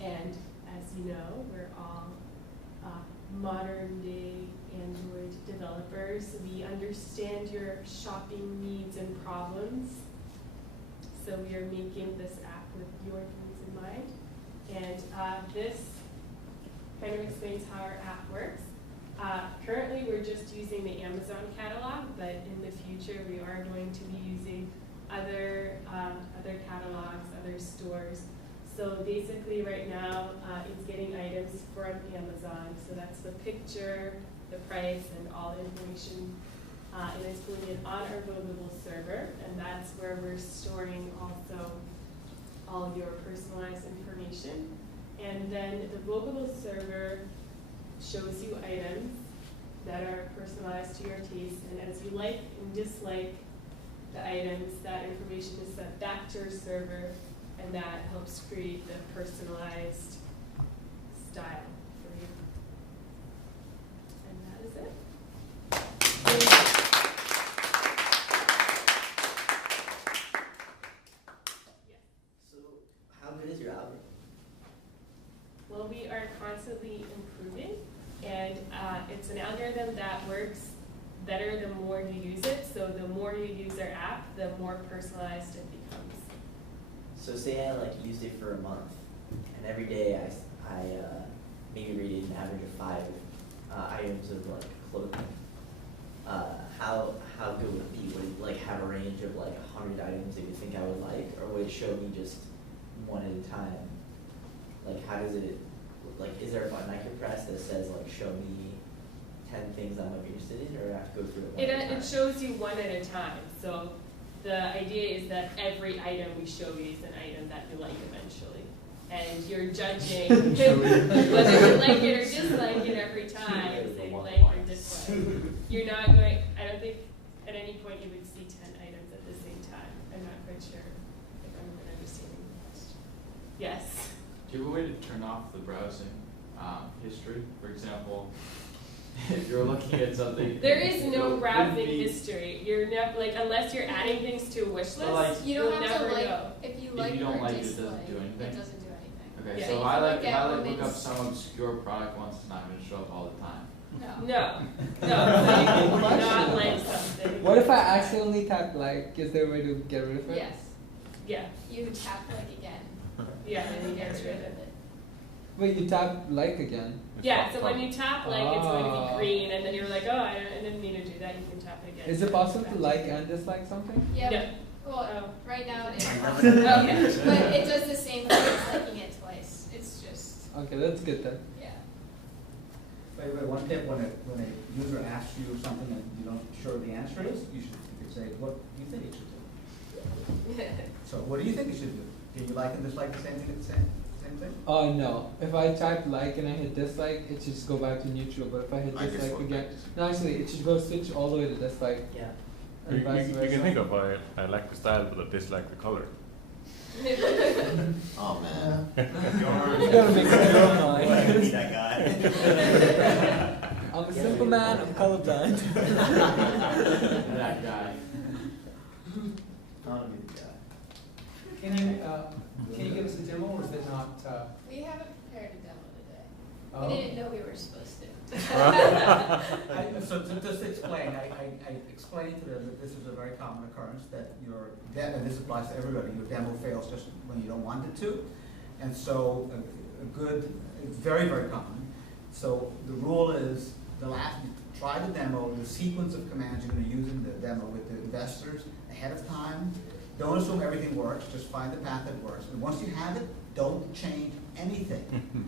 and as you know, we're all modern day Android developers. We understand your shopping needs and problems, so we are making this app with your needs in mind. And this kind of explains how our app works. Currently, we're just using the Amazon catalog, but in the future, we are going to be using other catalogs, other stores. So basically, right now, it's getting items from Amazon. So that's the picture, the price, and all the information. And it's pulling it on our Vogable server, and that's where we're storing also all of your personalized information. And then the Vogable server shows you items that are personalized to your taste, and as you like and dislike the items, that information is sent back to your server, and that helps create the personalized style for you. And that is it. So, how good is your algorithm? Well, we are constantly improving, and it's an algorithm that works better the more you use it. So the more you use our app, the more personalized it becomes. So say I like used it for a month, and every day I maybe rated an average of 5 items of like clothing. How good would it be? Would it like have a range of like 100 items that you think I would like, or would it show me just one at a time? Like how does it, like is there a button I can press that says like show me 10 things I might be interested in, or I have to go through it one at a time? It shows you one at a time. So the idea is that every item we show you is an item that you like eventually. And you're judging whether you like it or dislike it every time, say like or dislike. You're not going, I don't think at any point you would see 10 items at the same time. I'm not quite sure if I'm understanding the question. Yes? Do you have a way to turn off the browsing history? For example, if you're looking at something. There is no browsing history. You're never, like, unless you're adding things to a wish list, like, You you'll don't have never to like, know. if you If like you don't or like it, it dislike, doesn't do anything? it doesn't do anything. Okay, Yeah. so You if can I look like at look up women's- some obscure product once, it's not going to show up all the time. No. No. So you can not like something. What if I accidentally tap like? Is there a way to get rid of it? Yes, Yeah. you can tap like again. Yeah, and you get rid of it. Wait, you tap like again? Yeah, so when you tap like, it's going to Ah. be green, and then you're like, oh, I didn't mean to do that. You can tap again. Is it possible to like and dislike something? Yeah, No. well, Oh. right now it is Okay. possible, but it does the same thing as liking it twice. It's just, Okay, that's good then. yeah. By the way, one tip, when a user asks you something and you don't sure the answer is, you could say, what do you think it should do? So what do you think it should do? Do you like and dislike the same thing at the same thing? Oh no. If I type like and I hit dislike, it should just go back to neutral. But if I hit I just dislike went again, back to- no, actually, it should go switch all the way to dislike. Yeah. And vice versa. You can think of I like the style but I dislike the color. Oh man. You gotta make up your own mind. Be that guy. I'm a simple man. I'm colorblind. That guy. I want to be the guy. Can you give us a demo, or is it not? We haven't prepared a demo today. Oh. We didn't know we were supposed to. So to just explain, I explained to them that this is a very common occurrence, that your demo, and this applies to everybody, your demo fails just when you don't want it to. And so it's very, very common. So the rule is, you try the demo, the sequence of commands you're going to use in the demo with the investors ahead of time. Don't assume everything works, just find the path that works. And once you have it, don't change anything,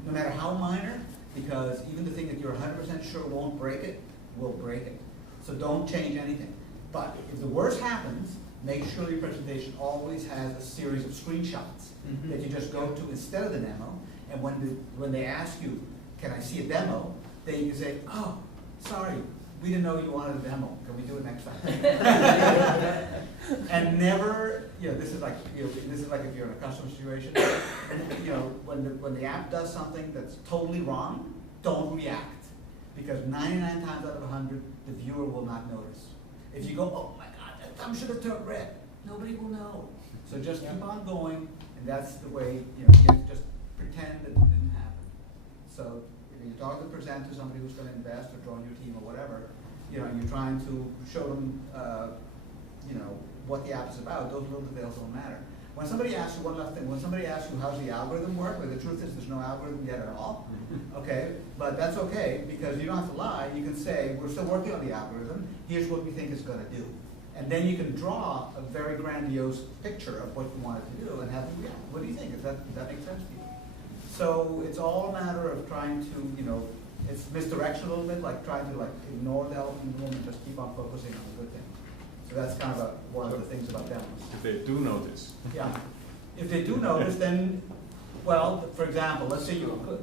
no matter how minor, because even the thing that you're 100% sure won't break it, will break it. So don't change anything. But if the worst happens, make sure your presentation always has a series of screenshots that you just go to instead of the demo. And when they ask you, can I see a demo, then you can say, oh, sorry, we didn't know you wanted a demo. Can we do it next time? And never, this is like if you're in a customer situation, when the app does something that's totally wrong, don't react, because 99 times out of 100, the viewer will not notice. If you go, oh my God, that thumb should have turned red, nobody will know. So just keep on going, and that's the way, you just pretend that it didn't happen. So if you talk to the presenter, somebody who's going to invest or join your team or whatever, you're trying to show them, what the app is about. Those little details don't matter. When somebody asks you, one last thing, when somebody asks you how's the algorithm work, well, the truth is there's no algorithm yet at all. Okay, but that's okay, because you don't have to lie. You can say, we're still working on the algorithm, here's what we think it's gonna do. And then you can draw a very grandiose picture of what you want it to do and have them react. What do you think? Does that make sense to you? So it's all a matter of trying to, you know, it's misdirection a little bit, like trying to like ignore the elephant in the room and just keep on focusing on the good thing. So that's kind of one of the things about demos. If they do notice. Yeah. If they do notice, then, well, for example, let's say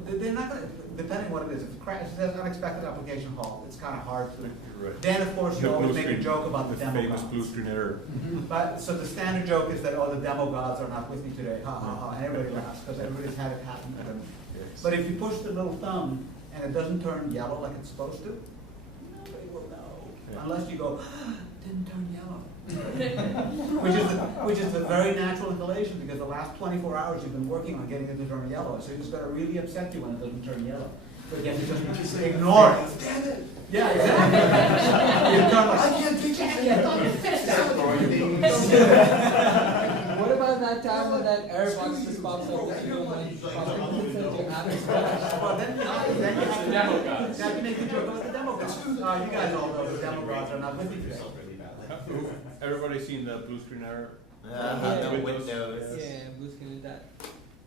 they're not going to, depending what it is, if it crashes, there's an unexpected application halt, it's kind of hard to. Right. Then, of course, you always make a joke about the demo famous gods. blue screen error. But, so the standard joke is that, oh, the demo gods are not with me today, ha ha ha, and everybody laughs, because everybody's had it happen to them. Yes. But if you push the little thumb and it doesn't turn yellow like it's supposed to, nobody will know, Yeah. unless you go, didn't turn yellow. which is a very natural inclination, because the last 24 hours you've been working on getting it to turn yellow, so it's going to really upset you when it doesn't turn yellow. But you have to just ignore it. Damn it! Yeah, exactly. You turn like, I can't teach it. I thought you fixed that. What about that time when that error box just pops up that you don't want to pop up and says your app is crashed? Well, then you have to make the joke about the demo gods. You guys all know the demo gods are not with you today. Everybody seen the blue screen error? Yeah, Windows? Windows. Yeah, blue screen is that.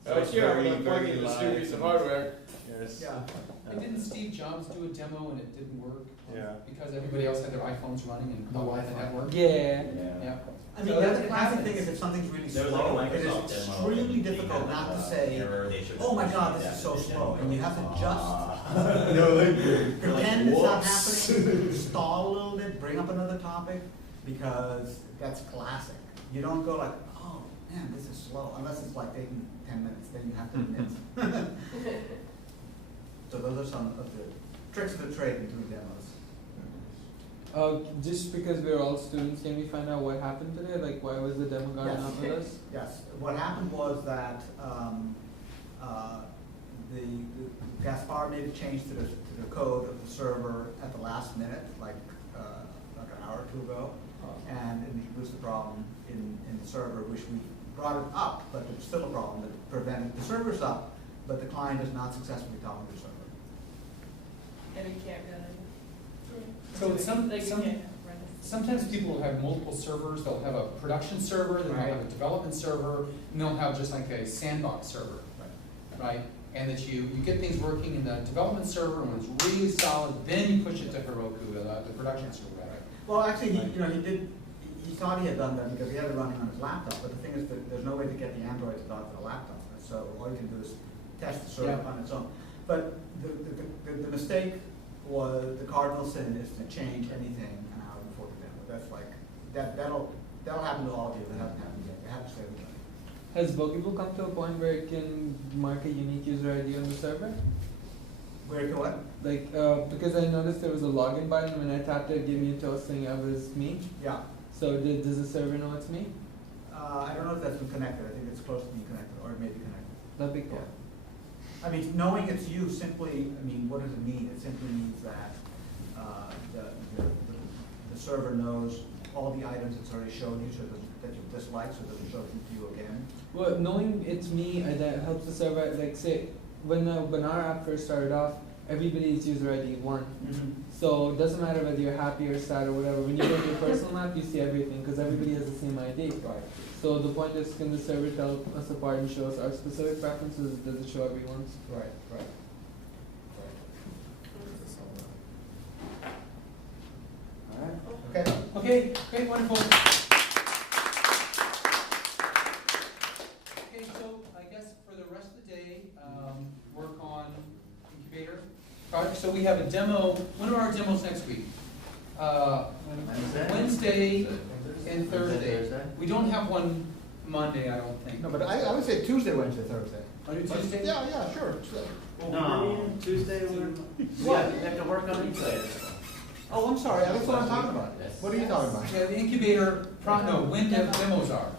So it's very, I'm very plugging in this new live piece of and- hardware. Yes. Yeah. And didn't Steve Jobs do a demo and it didn't work? Yeah. Because everybody else had their iPhones running and no Wi-Fi network? Yeah. Yeah. I mean, the classic thing is if something's really There was like a slow, it is Microsoft demo extremely and difficult they not had, to say, error, they should oh my have God, pushed this is it so down. slow, and you have to You're like, pretend it's not whoops. happening, stall a little bit, bring up another topic, because that's classic. You don't go like, oh man, this is slow, unless it's like taking 10 minutes, then you have to admit. So those are some of the tricks of the trade in doing demos. Just because we're all students, can we find out what happened today? Like, why was the demo guy Yes. not with us? Yes, what happened was that the Gaspar made a change to the code of the server at the last minute, like an hour or two ago, and it introduced a problem in the server, which we brought it up, but there's still a problem that prevented the server's up, but the client is not successfully talking to the server. And we can't really. So it's Like, we can't run a- sometimes people will have multiple servers. They'll have a production server, then they'll have a development server, and they'll have just like a sandbox server, right? And that you get things working in the development server, and when it's really solid, then you push it to Heroku, the production server, right? Well, actually, he thought he had done that because he had it running on his laptop, but the thing is that there's no way to get the Android to talk to the laptop, so all you can do is test the server on its own. But the mistake was, the cardinal sin is to change anything an hour before the demo. That's like, that'll happen to all of you, that hasn't happened yet, it happens to everybody. Has Bookable come to a point where it can mark a unique user ID on the server? Where to what? Like, because I noticed there was a login button, when I tapped it, it gave me a toast saying I was me. Yeah. So does the server know it's me? I don't know if that's been connected, I think it's close to being connected, or it may be connected. That'd be cool. I mean, knowing it's you simply, I mean, what does it mean? It simply means that the server knows all the items it's already shown you, so that you dislike, so it doesn't show them to you again. Well, knowing it's me, that helps the server, like say, when our app first started off, everybody's user ID 1. So it doesn't matter whether you're happy or sad or whatever, when you go to your personal app, you see everything, because everybody has the same ID. Right. So the point is, can the server tell us apart and show us our specific preferences, does it show everyone's? Right, right. Alright. Okay. Okay, great, wonderful. Okay, so I guess for the rest of the day, work on incubator project. So we have a demo. When are our demos next week? Wednesday and Thursday. We don't have one Monday, I don't think. No, but I would say Tuesday, Wednesday, Thursday. Tuesday? Yeah, sure. No, Tuesday, we have to work on incubator. Oh, I'm sorry, that's what I'm talking about. What are you talking about? Yeah, the incubator, when the demos are.